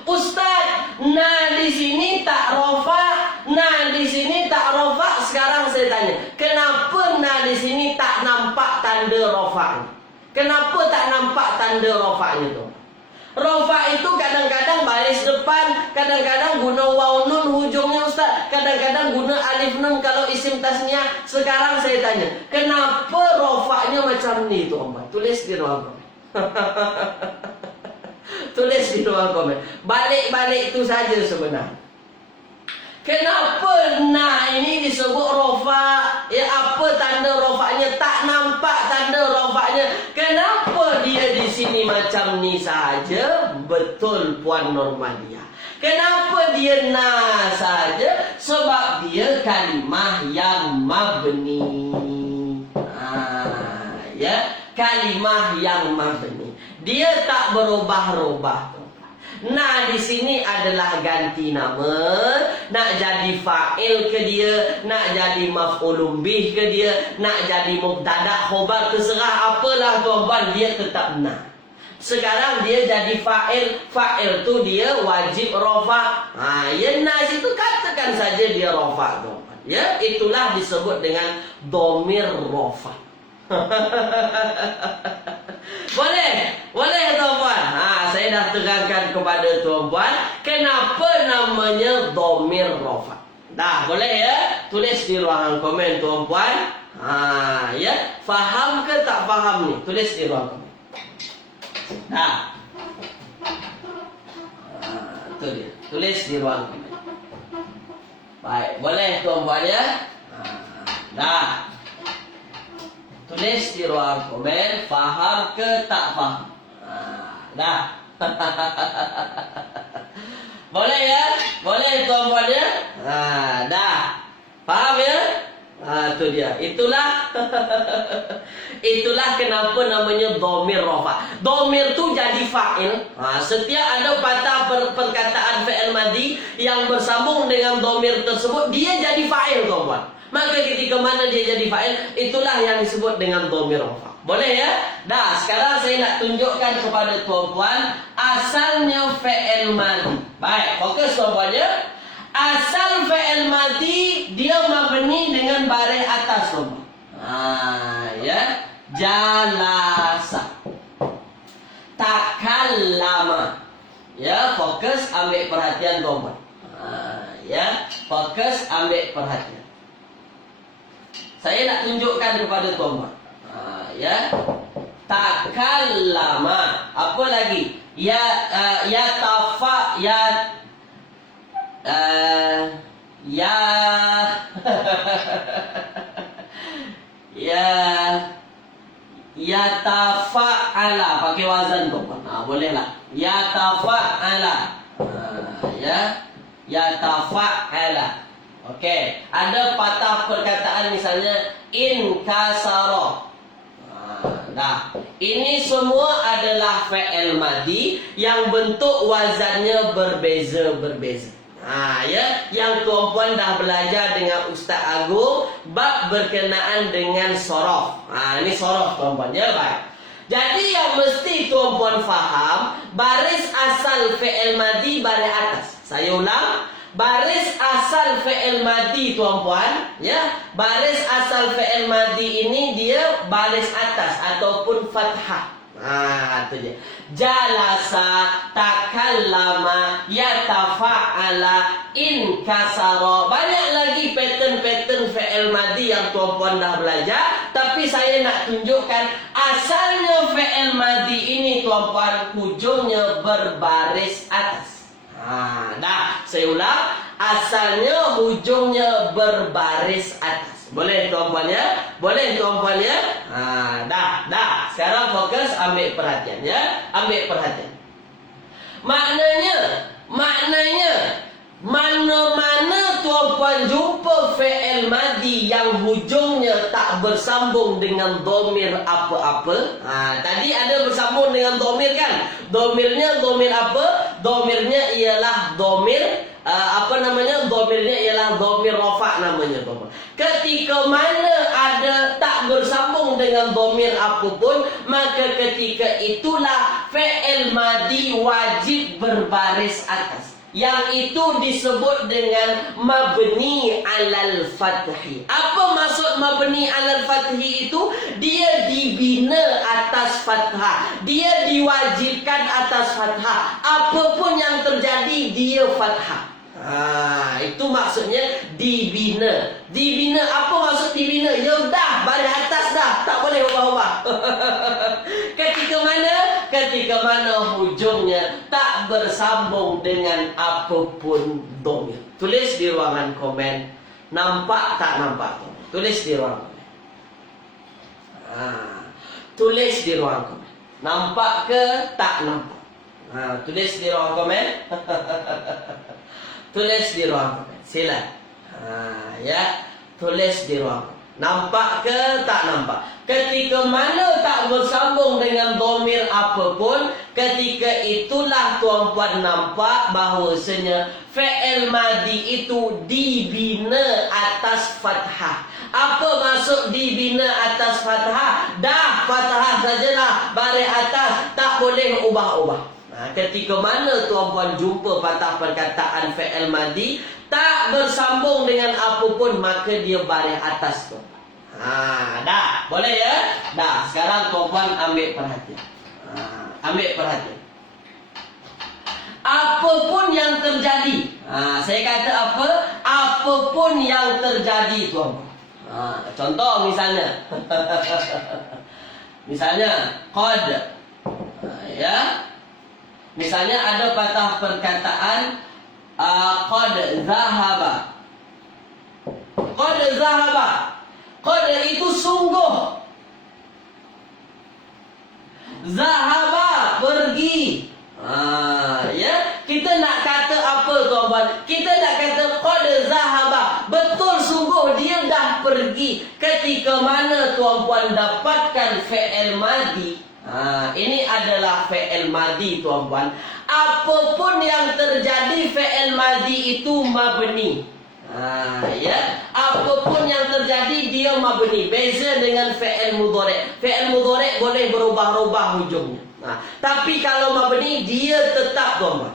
Ustaz, nah di sini tak rofa, nah di sini tak rofa. Sekarang saya tanya, kenapa nah di sini tak nampak tanda rofanya? Kenapa tak nampak tanda rofanya tu? Rofa itu kadang-kadang baris depan, kadang-kadang guna waw nun hujungnya Ustaz, kadang-kadang guna alif nun kalau isim tasniah. Sekarang saya tanya, kenapa rofanya macam ni tuan-tuan? Tulis di ruang komen. Tulis di ruang komen. Balik-balik itu saja sebenarnya. Kenapa nah ini disebut rofa? Ya, apa tanda rofanya? Tak nampak tanda rofanya. Kenapa dia di sini macam ni saja? Betul Puan Normadia. Kenapa dia nah saja? Sebab dia kalimah yang mabni. Ya, kalimah yang mabni. Dia tak berubah-ubah. Nah di sini adalah ganti nama, nak jadi fa'il ke dia, nak jadi maf'ulun bih ke dia, nak jadi mubtada, khobar, terserah apalah tuan-tuan, dia tetap nah. Sekarang dia jadi fa'il, fa'il tu dia wajib rofa. Ya nah situ katakan saja dia rofa tuan-tuan. Ya, itulah disebut dengan domir rofa. Boleh tuan-puan. Saya dah terangkan kepada tuan-puan kenapa namanya domir rofa. Dah boleh ya? Tulis di ruangan komen tuan-puan. Ya, faham ke tak faham ni? Tulis di ruangan komen. Dah. Itu dia. Tulis di ruangan komen. Baik, boleh tuan-puan ya? Dah. Tulis di ruang komen, faham ke tak faham? Dah. Boleh ya? Boleh tuan-puan ya? Dah. Faham ya? Itu dia. Itulah itulah kenapa namanya domir rofa. Domir tu jadi fa'il. Setiap ada patah perkataan fi'il madi yang bersambung dengan domir tersebut, dia jadi fa'il tuan-puan. Maka ketika mana dia jadi fa'il, itulah yang disebut dengan domir rofa. Boleh ya? Dah, sekarang saya nak tunjukkan kepada tuan-puan asalnya fi'il madi. Baik, fokus tuan-puan ya. Asal fi'il madi dia mabni dengan baris atas tuan-puan. Ya. Jalasa. Takallama. Ya, fokus ambil perhatian tuan-puan. Ya, fokus ambil perhatian. Saya nak tunjukkan kepada tuan-tuan. Ya. Takallama. Apa lagi? Ya tafa ya ya tafa'ala. Pakai wazan tuan-tuan. Bolehlah. Ya tafa'ala. Ya tafa'ala. Okey, ada patah perkataan misalnya inkasara. Dah. Ini semua adalah fi'il madi yang bentuk wazannya berbeza-berbeza. Ya, yang tuan-puan dah belajar dengan Ustaz Agung bab berkenaan dengan sorof. Ini sorof tuan-puan ya, baik. Jadi yang mesti tuan-puan faham, baris asal fi'il madi baris atas. Saya ulang. baris asal fi'il madi tuan-puan, ya. Baris asal fi'il madi ini dia baris atas ataupun fathah. Itu dia. Jalasa, takallama, yatafa'ala, inkasara. Banyak lagi pattern-pattern fi'il madi yang tuan-puan dah belajar. Tapi saya nak tunjukkan asalnya fi'il madi ini tuan-puan hujungnya berbaris atas. Dah, saya ulang. Asalnya hujungnya berbaris atas. Boleh tuan-puan ya? Boleh tuan-puan ya? Dah. Sekarang fokus, ambil perhatian ya. Ambil perhatian. Maknanya mana-mana tuan-puan jumpa fi'il madi yang hujungnya tak bersambung dengan domir apa-apa. Tadi ada bersambung dengan domir kan? Domirnya domir apa? Domirnya ialah domir domirnya ialah domir rafa namanya tuan-puan. Ketika mana ada tak bersambung dengan domir apapun, maka ketika itulah fi'il madi wajib berbaris atas. Yang itu disebut dengan mabni alal fathi. Apa maksud mabni alal fathi itu? Dia dibina atas fathah. Dia diwajibkan atas fathah. Apapun yang terjadi dia fathah. Itu maksudnya dibina. Dibina, apa maksud dibina? Ya dah, baris atas dah, tak boleh ubah-ubah. Ketika mana hujungnya tak bersambung dengan apapun domir. Tulis di ruangan komen. Nampak tak nampak? Tulis di ruang komen. Tulis di ruang komen. Nampak ke tak nampak? Tulis di ruang komen. Tulis di ruang komen. Sila. Ya, tulis di ruang komen. Nampak ke tak nampak? Ketika mana tak bersambung dengan domir apapun, ketika itulah tuan-puan nampak bahawasanya fi'il madi itu dibina atas fathah. Apa maksud dibina atas fathah? Dah, fathah sajalah, baris atas, tak boleh ubah-ubah. Ketika mana tuan-puan jumpa patah perkataan fi'il madi tak bersambung dengan apapun, maka dia baris atas tu. Dah, boleh ya? Dah, sekarang tuan-puan ambil perhatian. Ambil perhatian. Apapun yang terjadi, saya kata apa? Apapun yang terjadi tuan-puan. Contoh misalnya. Misalnya qad. Ya. Misalnya ada patah perkataan qad zahaba. Qad zahaba. Qad itu sungguh. Zahaba pergi. Ya, kita nak kata apa tuan-tuan? Kita nak kata qad zahaba. Betul sungguh dia dah pergi. Ketika mana tuan-tuan dapatkan fi'il madi, ini adalah fi'il madi tuan-puan. Apapun yang terjadi fi'il madi itu mabni. Ya, apapun yang terjadi dia mabni. Beza dengan fi'il mudhari'. Fi'il mudhari' boleh berubah-ubah hujungnya. Tapi kalau mabni dia tetap tuan-puan.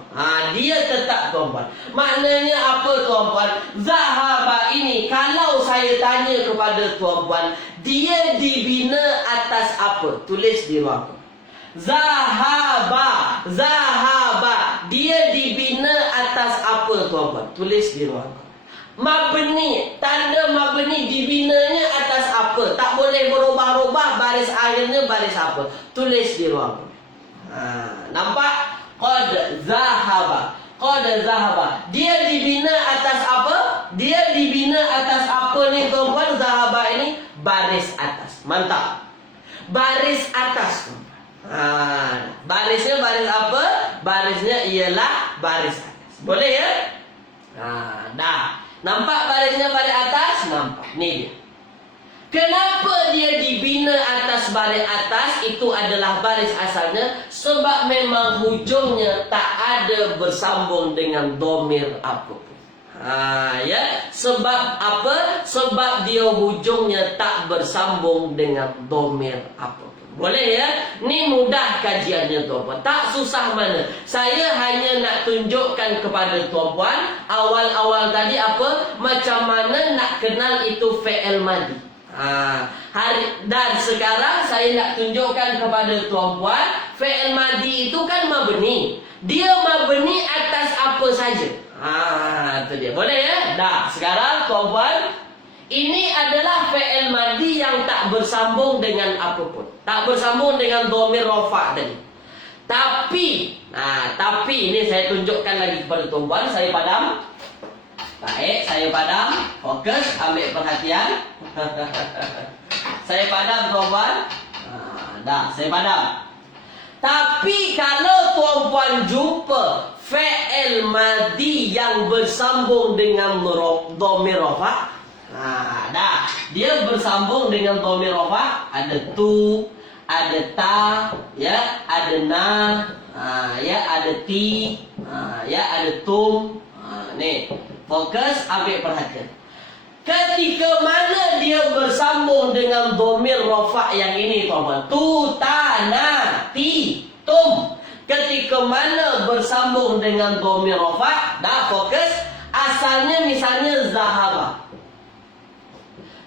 Dia tetap tuan-puan. Maknanya apa tuan-puan? Zahaba ini kalau saya tanya kepada tuan-puan, dia dibina atas apa? Tulis di ruang. Zahaba. Zahaba. Dia dibina atas apa tuan-puan? Tulis di ruang. Mabni. Tanda mabni dibinanya atas apa? Tak boleh berubah-ubah. Baris akhirnya baris apa? Tulis di ruang. Nampak? Qad zahaba. Qad zahaba. Dia dibina atas apa? Dia dibina atas apa ni tuan-puan? Zahaba ini baris atas. Mantap. Baris atas. Barisnya baris apa? Barisnya ialah baris atas. Boleh ya? Dah. Nampak barisnya baris atas? Nampak. Ni dia. Kenapa dia dibina atas baris atas? Itu adalah baris asalnya. Sebab memang hujungnya tak ada bersambung dengan domir apapun. Ya, sebab apa? Sebab dia hujungnya tak bersambung dengan domir apapun. Boleh ya? Ni mudah kajiannya tuan-puan. Tak susah mana. Saya hanya nak tunjukkan kepada tuan-puan awal-awal tadi apa? Macam mana nak kenal itu fi'il madi. Dan sekarang saya nak tunjukkan kepada tuan-puan fi'il madi itu kan mabni. Dia mabni atas apa saja. Itu dia. Boleh ya? Dah. Sekarang tuan-puan, ini adalah fi'il madi yang tak bersambung dengan apapun. Tak bersambung dengan dhamir rafa' tadi. Tapi ini saya tunjukkan lagi kepada tuan-puan. Saya padam. Baik, saya padam. Fokus, ambil perhatian. Saya padam tuan-puan. Dah, saya padam. Tapi kalau tuan-puan jumpa fi'il madi yang bersambung dengan dhamir rafa', dah, dia bersambung dengan dhamir rafa', ada tu, ada ta, ya, ada na, ya, ada ti, ya, ada tum. Ni, fokus, ambil perhatian. Ketika mana dia bersambung dengan dhamir rafa' yang ini tuan-tuan, tu, ta, na, ti, tum. Ketika mana bersambung dengan dhamir rafa', dah, fokus. Asalnya misalnya zahaba.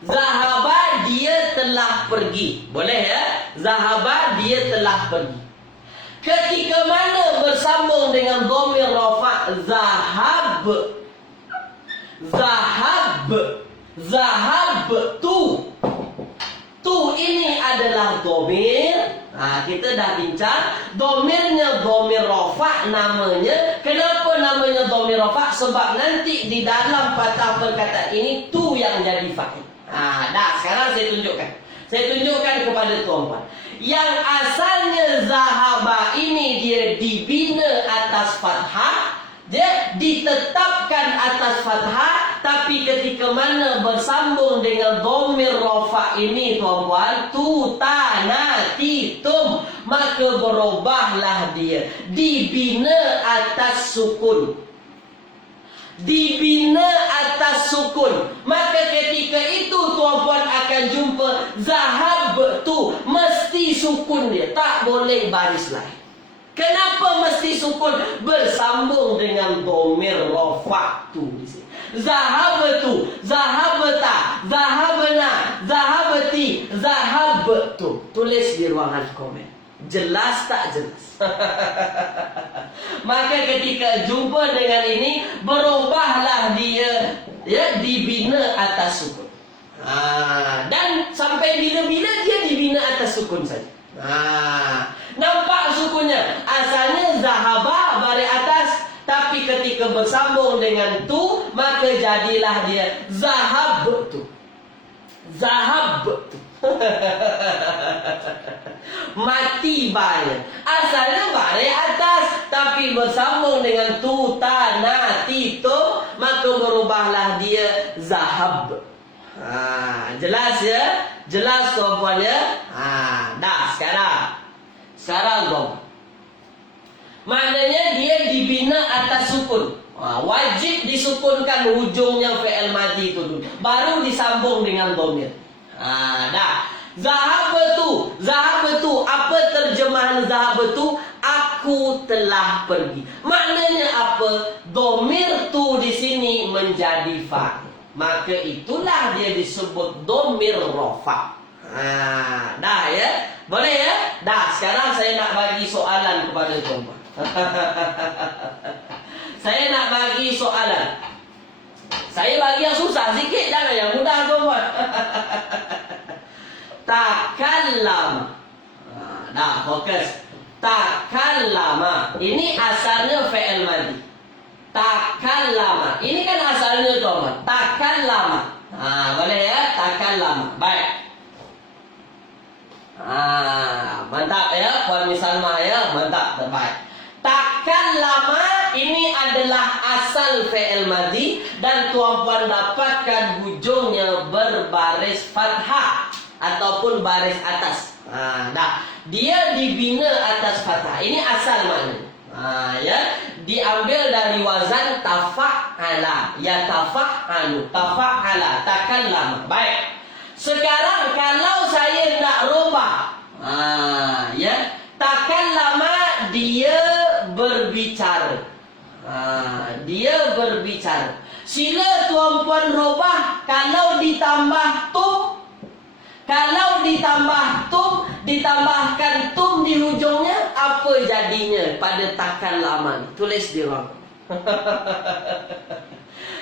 Zahaba dia telah pergi. Boleh ya? Zahaba dia telah pergi. Ketika mana bersambung dengan dhamir rafa' zahab. Zahab. Zahab tu. Tu ini adalah dhamir. Kita dah bincang. Dhamirnya dhamir rafa' namanya. Kenapa namanya dhamir rafa'? Sebab nanti di dalam patah perkataan ini tu yang jadi fa'il. Dah, sekarang saya tunjukkan. Saya tunjukkan kepada tuan-tuan. Yang asalnya zahaba ini dia dibina atas fathah, dia ditetapkan atas fathah, tapi ketika mana bersambung dengan dhamir rafa' ini tuan-tuan, tu, ta, na, ti, tum, maka berubahlah dia. Dibina atas sukun. Dibina atas sukun. Maka ketika itu tuan-puan akan jumpa zahab tu mesti sukun dia, tak boleh baris lain. Kenapa mesti sukun? Bersambung dengan dhamir rafa' tu di sini. Zahab tu, zahabta, zahabna, zahabti, zahab tu. Tulis di ruangan komen. Jelas tak jelas? Maka ketika jumpa dengan ini, berubahlah dia, ya, dibina atas sukun. Dan sampai bila-bila dia dibina atas sukun saja. Nampak sukunnya? Asalnya zahaba baris atas, tapi ketika bersambung dengan tu, maka jadilah dia zahab tu. Zahab tu. Mati baris. Asalnya baris atas, tapi bersambung dengan tu, ta, na, ti, tum, maka berubahlah dia zahab. Jelas ya? Jelas tuan-puan ya? Dah, sekarang tuan. Maknanya dia dibina atas sukun. Wajib disukunkan hujungnya fi'il madi itu dulu, baru disambung dengan dhamir. Dah. Zahab tu, apa terjemahan zahab tu? Aku telah pergi. Maknanya apa? Dhamir tu di sini menjadi fa'il. Maka itulah dia disebut dhamir rafa'. Dah ya? Boleh ya? Dah, sekarang saya nak bagi soalan kepada tuan-tuan. Saya nak bagi soalan. Saya bagi yang susah sikit, jangan yang mudah tuan-tuan. Takallama. Dah, fokus. Takallama. Ini asalnya fi'il madi. Takallama. Ini kan asalnya tuan-tuan. Takallama. Boleh ya? Takallama. Baik. Mantap ya, Puan Miss Salma ya. Mantap, terbaik. Takallama ini adalah asal fi'il madi dan tuan-puan dapatkan hujungnya berbaris fathah ataupun baris atas. Dah, dia dibina atas fathah. Ini asal maknanya. Ya, diambil dari wazan tafa'ala, ya tafa'alu, tafa'ala, takallama. Baik. Sekarang kalau saya nak rubah Ya, takallama dia berbicara. Dia berbicara. Sila tuan-puan robah kalau ditambah tum, kalau ditambah tum, ditambahkan tum di hujungnya, apa jadinya pada takallama? Tulis di ruang.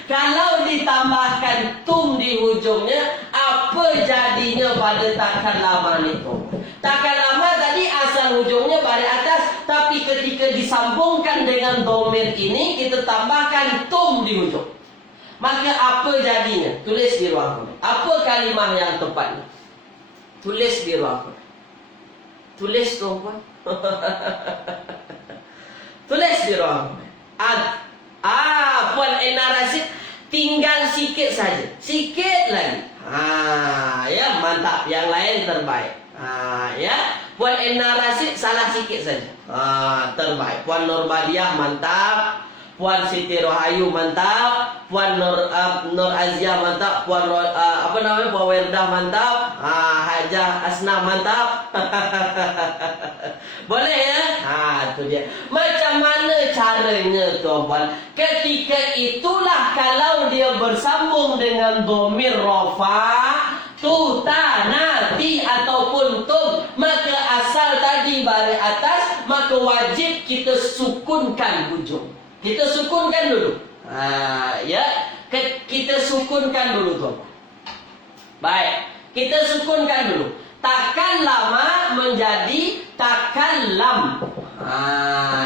Kalau ditambahkan tum di hujungnya, apa jadinya pada takallama itu? Takallama tadi asal hujungnya balik atas, tapi ketika disambungkan dengan domir ini, kita tambahkan tum di hujung. Maka apa jadinya? Tulis di ruang komen. Apa kalimah yang tepat? Tulis di ruang komen. Tulis tuan-puan. Tulis di ruang komen. Puan Ena Rasid, tinggal sikit saja. Sikit lagi. Ya, mantap. Yang lain terbaik. Ya, Puan Ena Rasid salah sikit saja. Terbaik. Puan Nurbadiah mantap. Puan Siti Rohayu mantap. Puan Nur Aziah mantap. Puan Puan Werdah mantap. Hajah Asna mantap. Boleh ya? Itu dia. Macam mana caranya tuan-puan? Ketika itulah kalau dia bersambung dengan domir rofa, tu, ta, na, ti ataupun tum, maka asal tadi balik atas, maka wajib kita sukunkan hujung. Kita sukunkan dulu. Ya, kita sukunkan dulu tuan-puan. Baik, kita sukunkan dulu. Takallama menjadi takallam.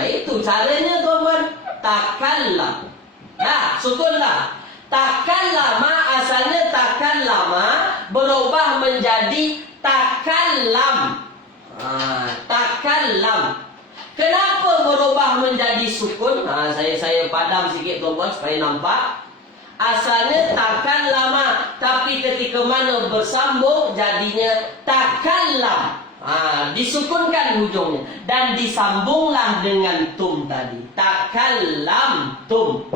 Itu caranya tuan-puan. Takallam. Nah, sukunlah. Takallama asalnya takallama berubah menjadi takallam. Takallam. Kenapa berubah menjadi sukun? Saya padam sikit tuan-tuan supaya nampak. Asalnya takallama, tapi ketika mana bersambung jadinya takallam. Disukunkan hujungnya dan disambunglah dengan tum tadi. Takallam tum.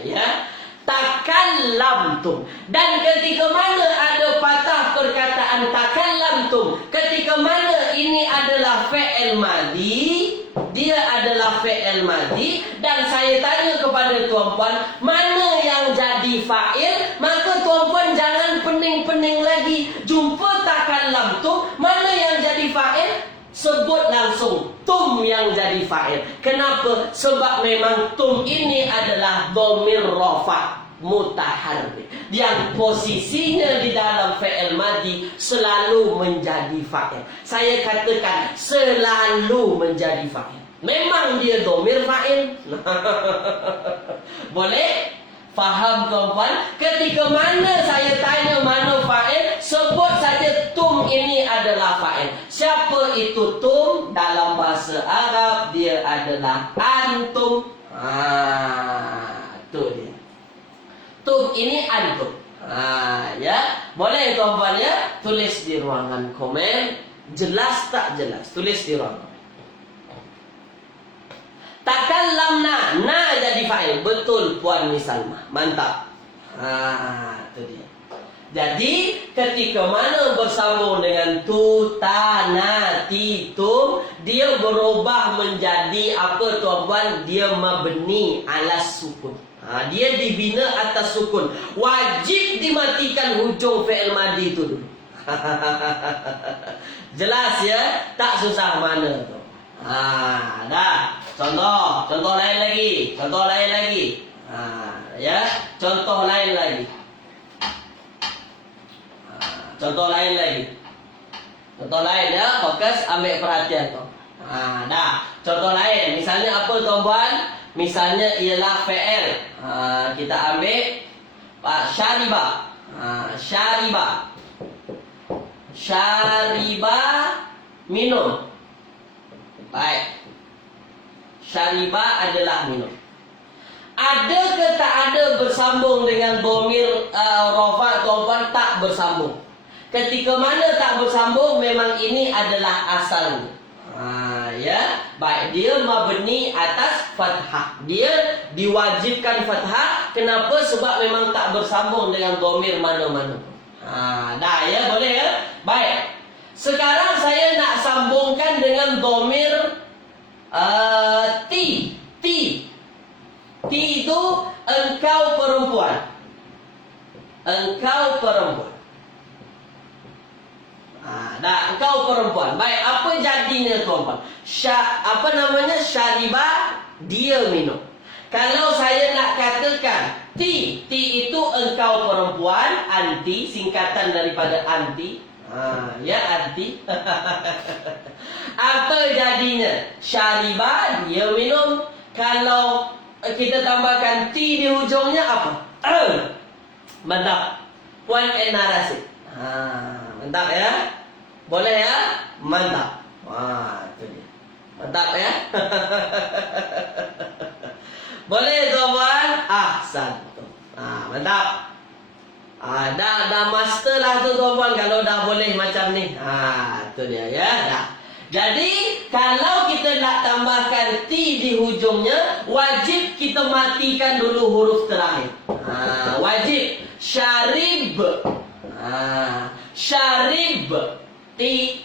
Ya. Takallamtum. Dan ketika mana ada patah perkataan takallamtum, ketika mana ini adalah fi'il madi, dia adalah fi'il madi, dan saya tanya kepada tuan-puan, mana yang jadi fa'il, maka tuan-puan jangan pening-pening lagi. Jumpa takallamtum, mana yang jadi fa'il? Sebut langsung tum yang jadi fa'il. Kenapa? Sebab memang tum ini adalah dhamir rafa' mutaharrik yang posisinya di dalam fi'il madi selalu menjadi fa'il. Saya katakan selalu menjadi fa'il. Memang dia dhamir fa'il. Boleh? Faham tuan-puan? Ketika mana saya tanya mana fa'il, sebut saja tum ini adalah fa'il. Siapa itu tum? Dalam bahasa Arab dia adalah antum. Itu dia. Tum ini antum. Ya, boleh tuan-puan ya? Tulis di ruangan komen. Jelas tak jelas? Tulis di ruangan. Takallamna, na jadi fa'il. Betul Puan Misalma. Mantap. Itu dia. Jadi ketika mana bersambung dengan tu, ta, na, ti, tum, dia berubah menjadi apa tuan-puan? Dia mabni alas sukun. Dia dibina atas sukun. Wajib dimatikan hujung fi'il madi itu dulu. Jelas ya? Tak susah mana tu. Dah. Contoh lain lagi. Ya, contoh lain lagi. Contoh lain ya, fokus ambil perhatian tu. Dah. Contoh lain, misalnya apa tuan-puan? Misalnya ialah fi'il. Kita ambil syariba. Syariba minum. Baik. Syariba adalah minum. Ada ke tak ada bersambung dengan dhamir rafa tuan-puan? Tak bersambung. Ketika mana tak bersambung, memang ini adalah asalnya. Ya, baik, dia mabni atas fathah. Dia diwajibkan fathah. Kenapa? Sebab memang tak bersambung dengan dhamir mana-mana. Dah ya, boleh ya? Baik. Sekarang saya nak sambungkan dengan domir ti. Ti itu engkau perempuan. Engkau perempuan. Engkau perempuan. Baik, apa jadinya tuan-tuan? Apa namanya? Syariba, dia minum. Kalau saya nak katakan ti itu engkau perempuan, anti, singkatan daripada anti. Ya, anti. Apa jadinya? Syariba, dia minum. Kalau kita tambahkan ti di hujungnya apa? Mantap. Puan and narasi. Mantap ya? Boleh ya? Mantap. Itu dia. Mantap ya? Boleh tuan-tuan? Ahsan. Mantap. Dah master lah tu tuan-tuan kalau dah boleh macam ni. Itu dia ya. Dah. Jadi kalau kita nak tambahkan ti di hujungnya, wajib kita matikan dulu huruf terakhir. Wajib. Syarib. Syarib ti.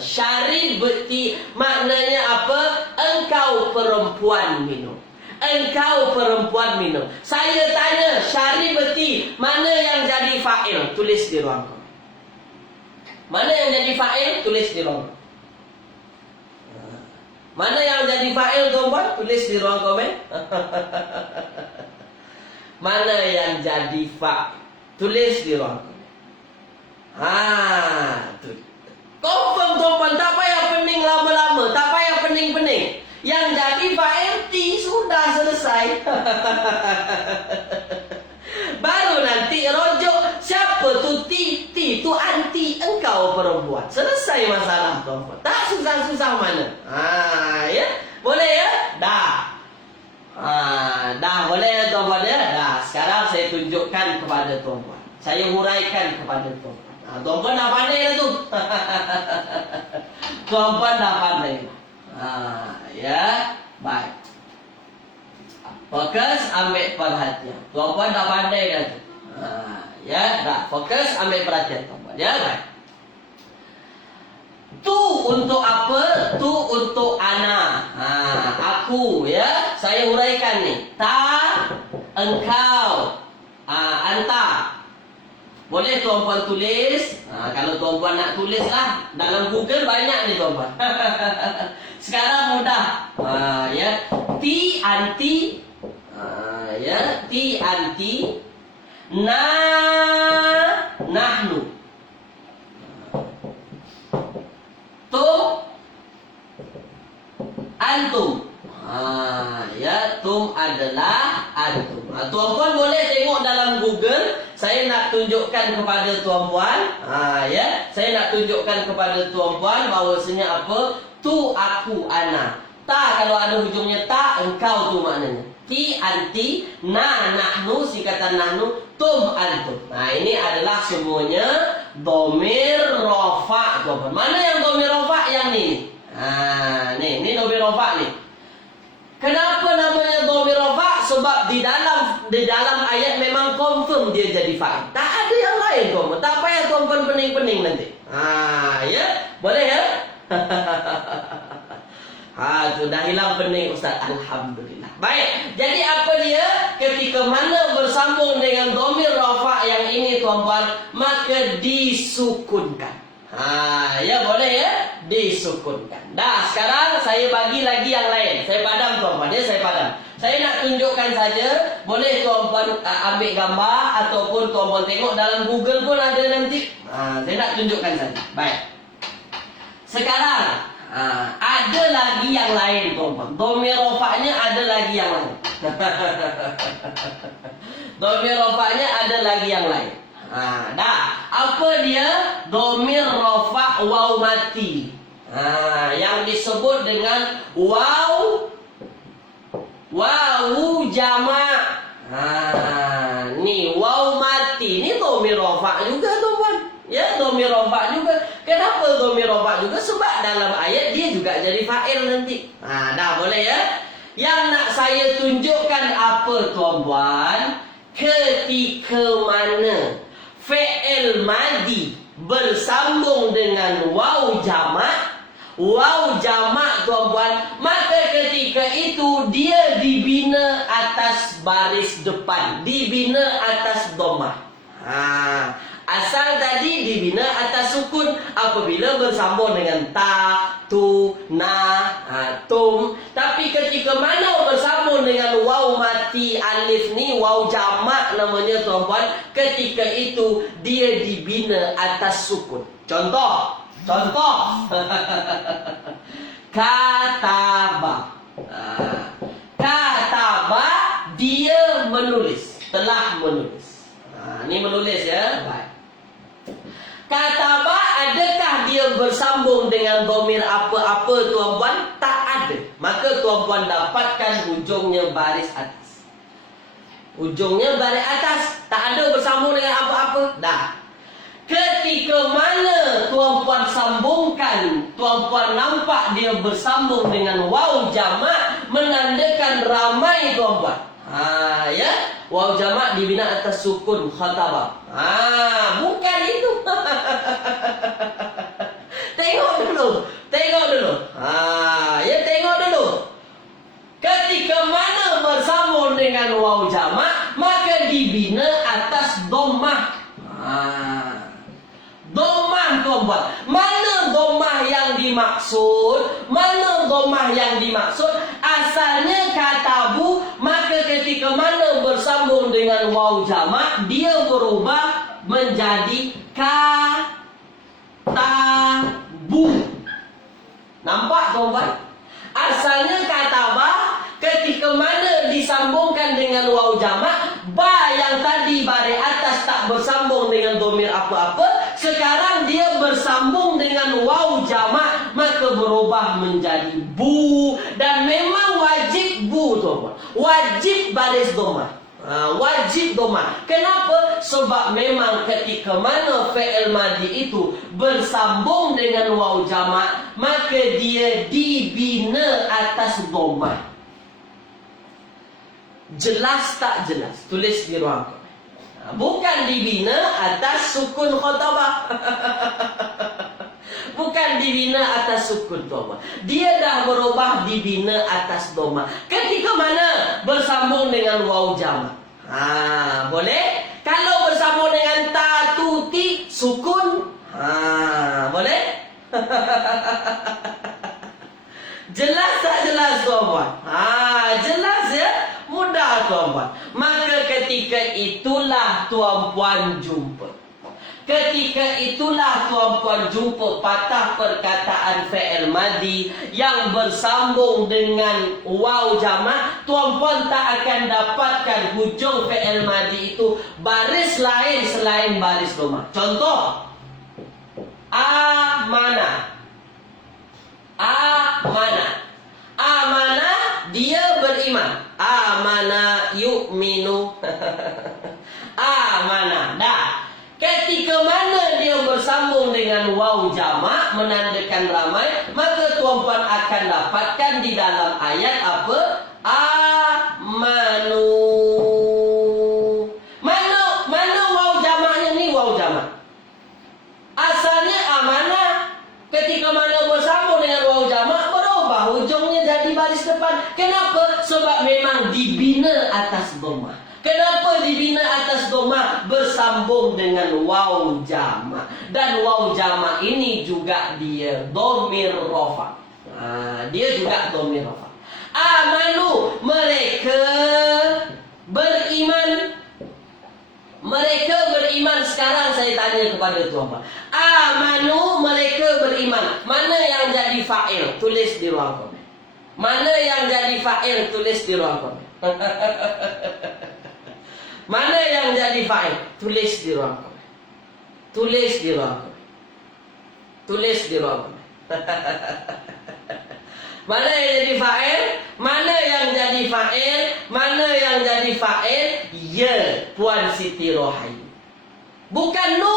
Syarib ti maknanya apa? Engkau perempuan minum. Engkau perempuan minum. Saya tanya, syaribati, mana yang jadi fa'il? Tulis di ruang komen. Mana yang jadi fa'il? Tulis di ruang komen. Mana yang jadi fa'il, tuan-tuan? Tulis di ruang komen. Mana yang jadi fa'il? Tulis di ruang komen. Confirm, tuan-tuan. Tak payah pening lama-lama. Tak payah pening-pening. Yang jadi fa'il ti sudah selesai. Baru nanti rojok siapa tu ti? Ti tu anti, engkau perempuan. Selesai masalah tuan-tuan. Tak susah-susah mana. Ya? Boleh ya? Dah. Dah boleh ya tuan-tuan ya? Dah. Sekarang saya tunjukkan kepada tuan-tuan. Saya huraikan kepada tuan-tuan. Tuan-tuan dah pandai dah tu. Tuan-tuan dah pandai. Ya, baik. Fokus, ambil perhatian. Tuan-puan dah pandai dah tu. Ya, dah. Fokus, ambil perhatian tuan-puan. Ya, baik. Tu untuk apa? Tu untuk ana. Aku, ya. Saya huraikan ni. Ta, engkau. Anta. Boleh tuan-puan tulis. Kalau tuan-puan nak tulis lah. Dalam Google banyak ni tuan-puan. Sekarang mudah. Ya. Ti anti. Ya. Ti anti. Nahnu. Tum. Antum. Ya. Tum adalah antum. Tuan-puan boleh tengok dalam Google. Saya nak tunjukkan kepada tuan-puan. Ya. Saya nak tunjukkan kepada tuan-puan bahawasanya apa? Tu, aku, ana. Ta kalau ada hujungnya ta, engkau tu maknanya. Ti, anti, nahnu, singkatan nahnu, tum, antum. Ini adalah semuanya domir rofa, tuan-tuan. Mana yang domir rofa? Yang ni. Ni domir rofa ni. Kenapa namanya domir rofa? Sebab di dalam ayat memang confirm dia jadi fa'il. Tak ada yang lain, tuan-tuan. Tak payah tuan-tuan pening-pening nanti. Ya, boleh ya? Sudah hilang pening Ustaz. Alhamdulillah. Baik. Jadi apa dia? Ketika mana bersambung dengan domir rafa yang ini tuan-tuan, maka disukunkan. Ya boleh ya? Disukunkan. Dah, sekarang saya bagi lagi yang lain. Saya padam tuan-tuan ya, saya padam. Saya nak tunjukkan saja. Boleh tuan-tuan ambil gambar ataupun tuan-tuan tengok dalam Google pun ada nanti. Saya nak tunjukkan saja. Baik. Sekarang ada lagi yang lain tuan-tuan. Domir rofaknya ada lagi yang lain. Domir rofaknya ada lagi yang lain. Dah. Apa dia? Domir rofak waw mati. Yang disebut dengan waw jamak. Ni waw mati. Ni domir rofak juga tuan-tuan. Ya, domir rofa juga. Kenapa domir rofa juga? Sebab dalam ayat dia juga jadi fa'il nanti. Dah boleh ya? Yang nak saya tunjukkan apa tuan-tuan? Ketika mana fi'il madi bersambung dengan waw jamak, tuan-puan, maka ketika itu dia dibina atas baris depan, dibina atas dhammah. Asal tadi dibina atas sukun apabila bersambung dengan ta, tu, na, tum. Tapi ketika mana bersambung dengan waw mati alif ni, waw jamak namanya tuan-puan, ketika itu dia dibina atas sukun. Contoh. Kataba. Kataba, dia menulis, telah menulis. Ini menulis ya. Baik. Kataba, adakah dia bersambung dengan dhamir apa-apa tuan-puan? Tak ada. Maka tuan-puan dapatkan hujungnya baris atas. Ujungnya baris atas. Tak ada bersambung dengan apa-apa. Dah. Ketika mana tuan-puan sambungkan, tuan-puan nampak dia bersambung dengan waw jamak, menandakan ramai tuan-puan. Ya, waw jamak dibina atas sukun khataba. Bukan itu. Tengok dulu. Ya, tengok dulu. Ketika mana bersambung dengan waw jamak, maka dibina atas dhammah. Dhammah tuan-puan. Mana dhammah yang dimaksud? Asalnya katabu, maka ketika mana bersambung dengan waw jamak, dia berubah menjadi katabu. Nampak tuan-puan? Asalnya kataba, ketika mana disambungkan dengan waw jamak, ba yang tadi baris atas tak bersambung dengan dhamir apa-apa, sekarang dia bersambung dengan waw jamak, maka berubah menjadi bu. Dan memang wajib bu tuan-puan, wajib baris dhammah. Wajib dhammah. Kenapa? Sebab memang ketika mana fi'il madhi itu bersambung dengan waw jamak, maka dia dibina atas dhammah. Jelas tak jelas? Tulis di ruang komen. Bukan dibina atas sukun khatabah. Bukan dibina atas sukun dhammah. Dia dah berubah dibina atas dhammah. Ketika mana bersambung dengan waw jamak. Boleh? Kalau bersambung dengan ta, tu, ti, sukun. Boleh? Jelas tak jelas tuan-puan? Jelas ya? Mudah tuan-puan. Maka ketika itulah tuan-puan jumpa. Patah perkataan fi'il madhi yang bersambung dengan waw jamak. Tuan-puan tak akan dapatkan hujung fi'il madhi itu baris lain selain baris dhammah. Contoh, amanah. Amanah, dia beriman. Amana yu'minu. Amanah. Dah. Ketika mana dia bersambung dengan waw jamak, menandakan ramai, maka tuan-puan akan dapatkan di dalam ayat apa? Amanu. Mana waw jamaknya ni? Waw jamak. Asalnya amanah. Ketika mana bersambung dengan waw jamak, berubah hujungnya jadi baris depan. Kenapa? Sebab memang dibina atas dhammah. Kenapa dibina atas dhammah? Bersambung dengan waw jamak. Dan waw jamak ini juga dia dhamir rafa. Dia juga dhamir rafa. Amanu, mereka beriman. Sekarang saya tanya kepada tuan-tuan. Amanu, mereka beriman. Mana yang jadi fa'il? Tulis di ruang komen. Mana yang jadi fa'il? Tulis di ruang komen. Mana yang jadi fa'il? Tulis di ruang komen. Mana yang jadi fa'il? Mana yang jadi fa'il? Ya, Puan Siti Rohayu. Bukan nu,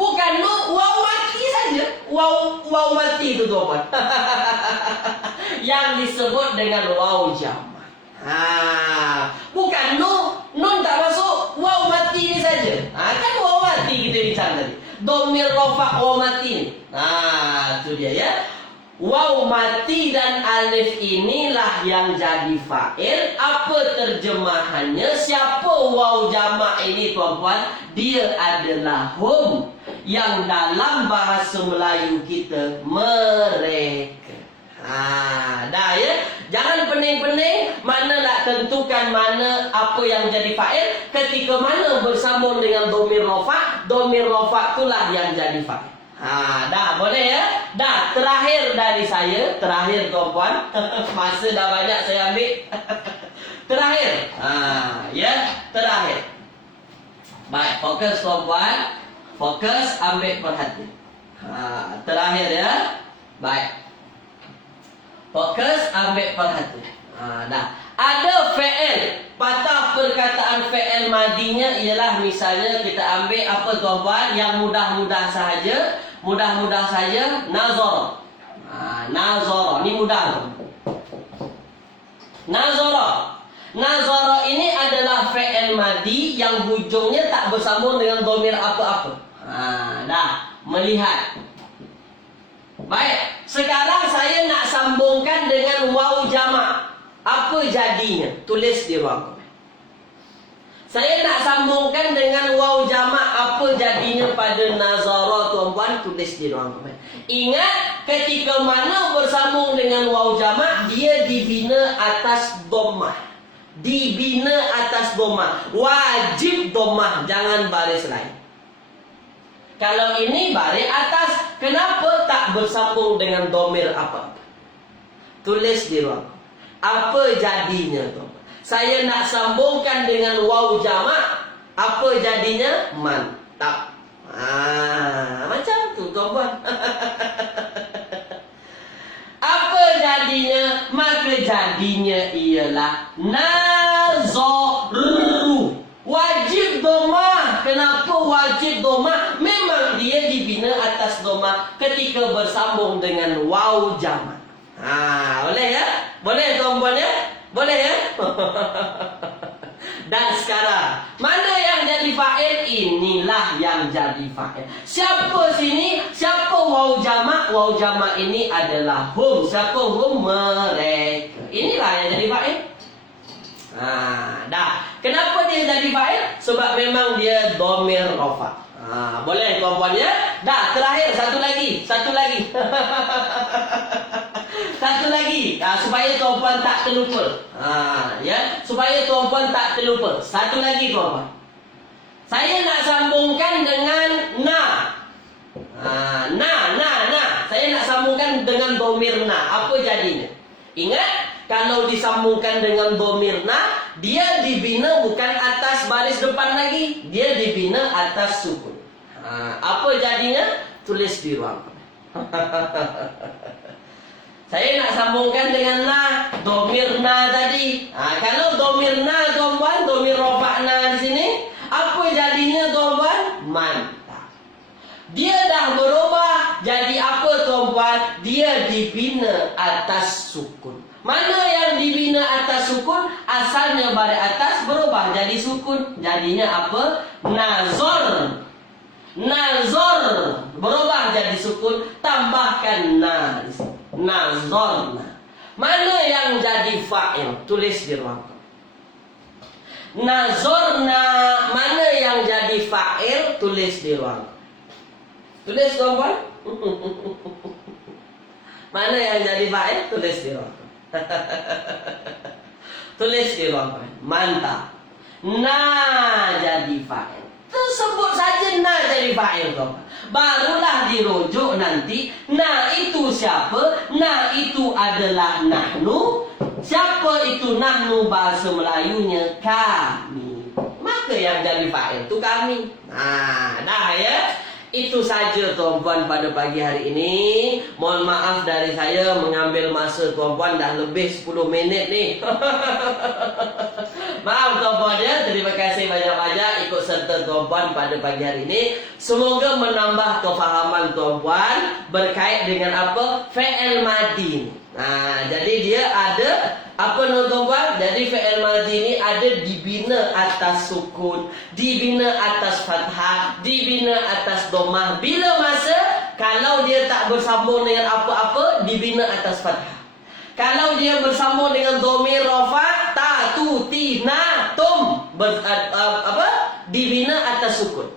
waw mati saja. Waw mati itu tuan-tuan. Yang disebut dengan waw jamak. Bukan nun tak masuk, waw mati ini saja. Kan waw mati kita bincang tadi. domir rofa waw mati. Nah, itu dia ya. Waw mati dan alif inilah yang jadi fa'il. Apa terjemahannya? Siapa waw jamak ini tuan-tuan? Dia adalah hum, yang dalam bahasa Melayu kita mereka. Dah ya. Jangan pening-pening. Mana nak tentukan mana apa yang jadi fa'il. Ketika mana bersambung dengan domir rofa, domir rofa itulah yang jadi fa'il. Dah boleh ya. Dah, terakhir dari saya. Terakhir tuan-puan. Masa dah banyak saya ambil. Terakhir. Ya, terakhir. Baik, fokus tuan-puan. Fokus, ambil perhatian. Terakhir ya. Baik. Fokus, ambil perhatian. Dah. Ada fi'il. Patah perkataan fi'il madinya ialah misalnya kita ambil apa tuan-puan yang mudah-mudah sahaja. Mudah-mudah saja, nazara. Nazara, ni mudah. Nazara. Nazara ini adalah fi'il madi yang hujungnya tak bersambung dengan domir apa-apa. Dah, melihat. Baik, sekarang saya nak sambungkan dengan waw jamak. Apa jadinya? Tulis di ruang komen. Saya nak sambungkan dengan waw jamak. Apa jadinya pada nazara tuan-puan? Tulis di ruang komen. Ingat, ketika mana bersambung dengan waw jamak, dia dibina atas dhammah. Dibina atas dhammah. Wajib dhammah, jangan baris lain. Kalau ini baris atas, kenapa tak bersambung dengan domir apa? Tulis di ruang komen. Apa jadinya tuan-puan? Saya nak sambungkan dengan waw jamak. Apa jadinya? Mantap. Macam tu tuan-puan. Apa jadinya? Maka jadinya ialah nazaru. Wajib domah. Kenapa wajib domah? Memang dia dibina atas domah ketika bersambung dengan waw jamak. Boleh ya? Boleh tuan-puan ya? Boleh ya? Dan sekarang, mana yang jadi fa'il? Inilah yang jadi fa'il. Siapa sini? Siapa waw jamak? Waw jamak ini adalah hum. Siapa hum? Mereka. Inilah yang jadi fa'il. Dah. Kenapa dia jadi fa'il? Sebab memang dia domir rofa. Boleh tuan-puan ya? Dah, terakhir satu lagi. Satu lagi. Satu lagi, supaya tuan-puan tak terlupa. Ya, supaya tuan-puan tak terlupa. Satu lagi tuan-puan. Saya nak sambungkan dengan na. Na. Saya nak sambungkan dengan domir na. Apa jadinya? Ingat, kalau disambungkan dengan domir na, dia dibina bukan atas baris depan lagi. Dia dibina atas sukun. Apa jadinya? Tulis di ruang. Saya nak sambungkan dengan na, domir na tadi. Kalau domir na tuan-puan, domir rofa na di sini, apa jadinya tuan-puan? Mantap. Dia dah berubah jadi apa tuan-puan? Dia dibina atas sukun. Mana yang dibina atas sukun? Asalnya pada atas berubah jadi sukun. Jadinya apa? Nazor. Nazor berubah jadi sukun, tambahkan na di sini. Nazorna. Mana yang jadi fa'il? Tulis di ruang. Nazorna. Mana yang jadi fa'il? Tulis di ruang. Tulis tuan-puan. Mana yang jadi fa'il? Tulis di ruang. Tulis di ruang. Mantap. Na jadi fa'il. Tersebut saja na jadi fa'il tuan-puan. Barulah dirujuk nanti. Na itu siapa? Na itu adalah nahnu. Siapa itu nahnu bahasa Melayunya? Kami. Maka yang jadi fa'il itu kami. Dah ya. Itu saja tuan-puan pada pagi hari ini. Mohon maaf dari saya mengambil masa tuan-puan dah lebih 10 minit ni. Maaf tuan-puan ya. Terima kasih banyak-banyak ikut serta tuan-puan pada pagi hari ini. Semoga menambah kefahaman tuan-puan berkait dengan apa? Fi'il madi. Jadi dia ada apa tuan-puan? Jadi fi'il madi ini ada dibina dibina atas sukun, dibina atas fathah, dibina atas domah. Bila masa kalau dia tak bersambung dengan apa-apa, dibina atas fathah. Kalau dia bersambung dengan dhamir rafa, ta, tu, ti, na, tum, dibina atas sukun.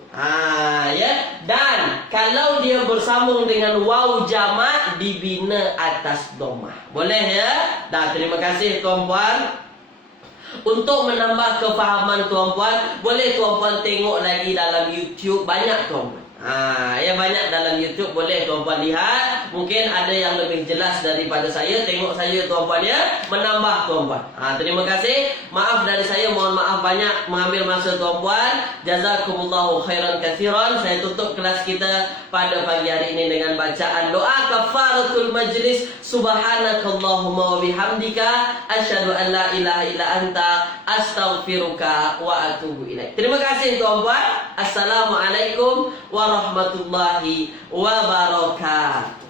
Ya. Dan kalau dia bersambung dengan waw jamak, dibina atas domah. Boleh ya? Dah, terima kasih tuan-puan. Untuk menambah kefahaman tuan-puan, boleh tuan-puan tengok lagi dalam YouTube, banyak tuan-puan. Ya, banyak dalam YouTube, boleh tuan-puan lihat. Mungkin ada yang lebih jelas daripada saya. Tengok saja tuan-puan ya, menambah tuan-puan. Terima kasih. Maaf dari saya, mohon maaf banyak mengambil masa tuan-puan. Jazakumullahu khairan katsiran. Saya tutup kelas kita pada pagi hari ini dengan bacaan doa kafaratul majlis. Subhanakallahumma wa bihamdika asyhadu an la ilaha illa anta astaghfiruka wa atubu ilaik. Terima kasih tuan-puan. Assalamualaikum warahmatullahi wabarakatuh.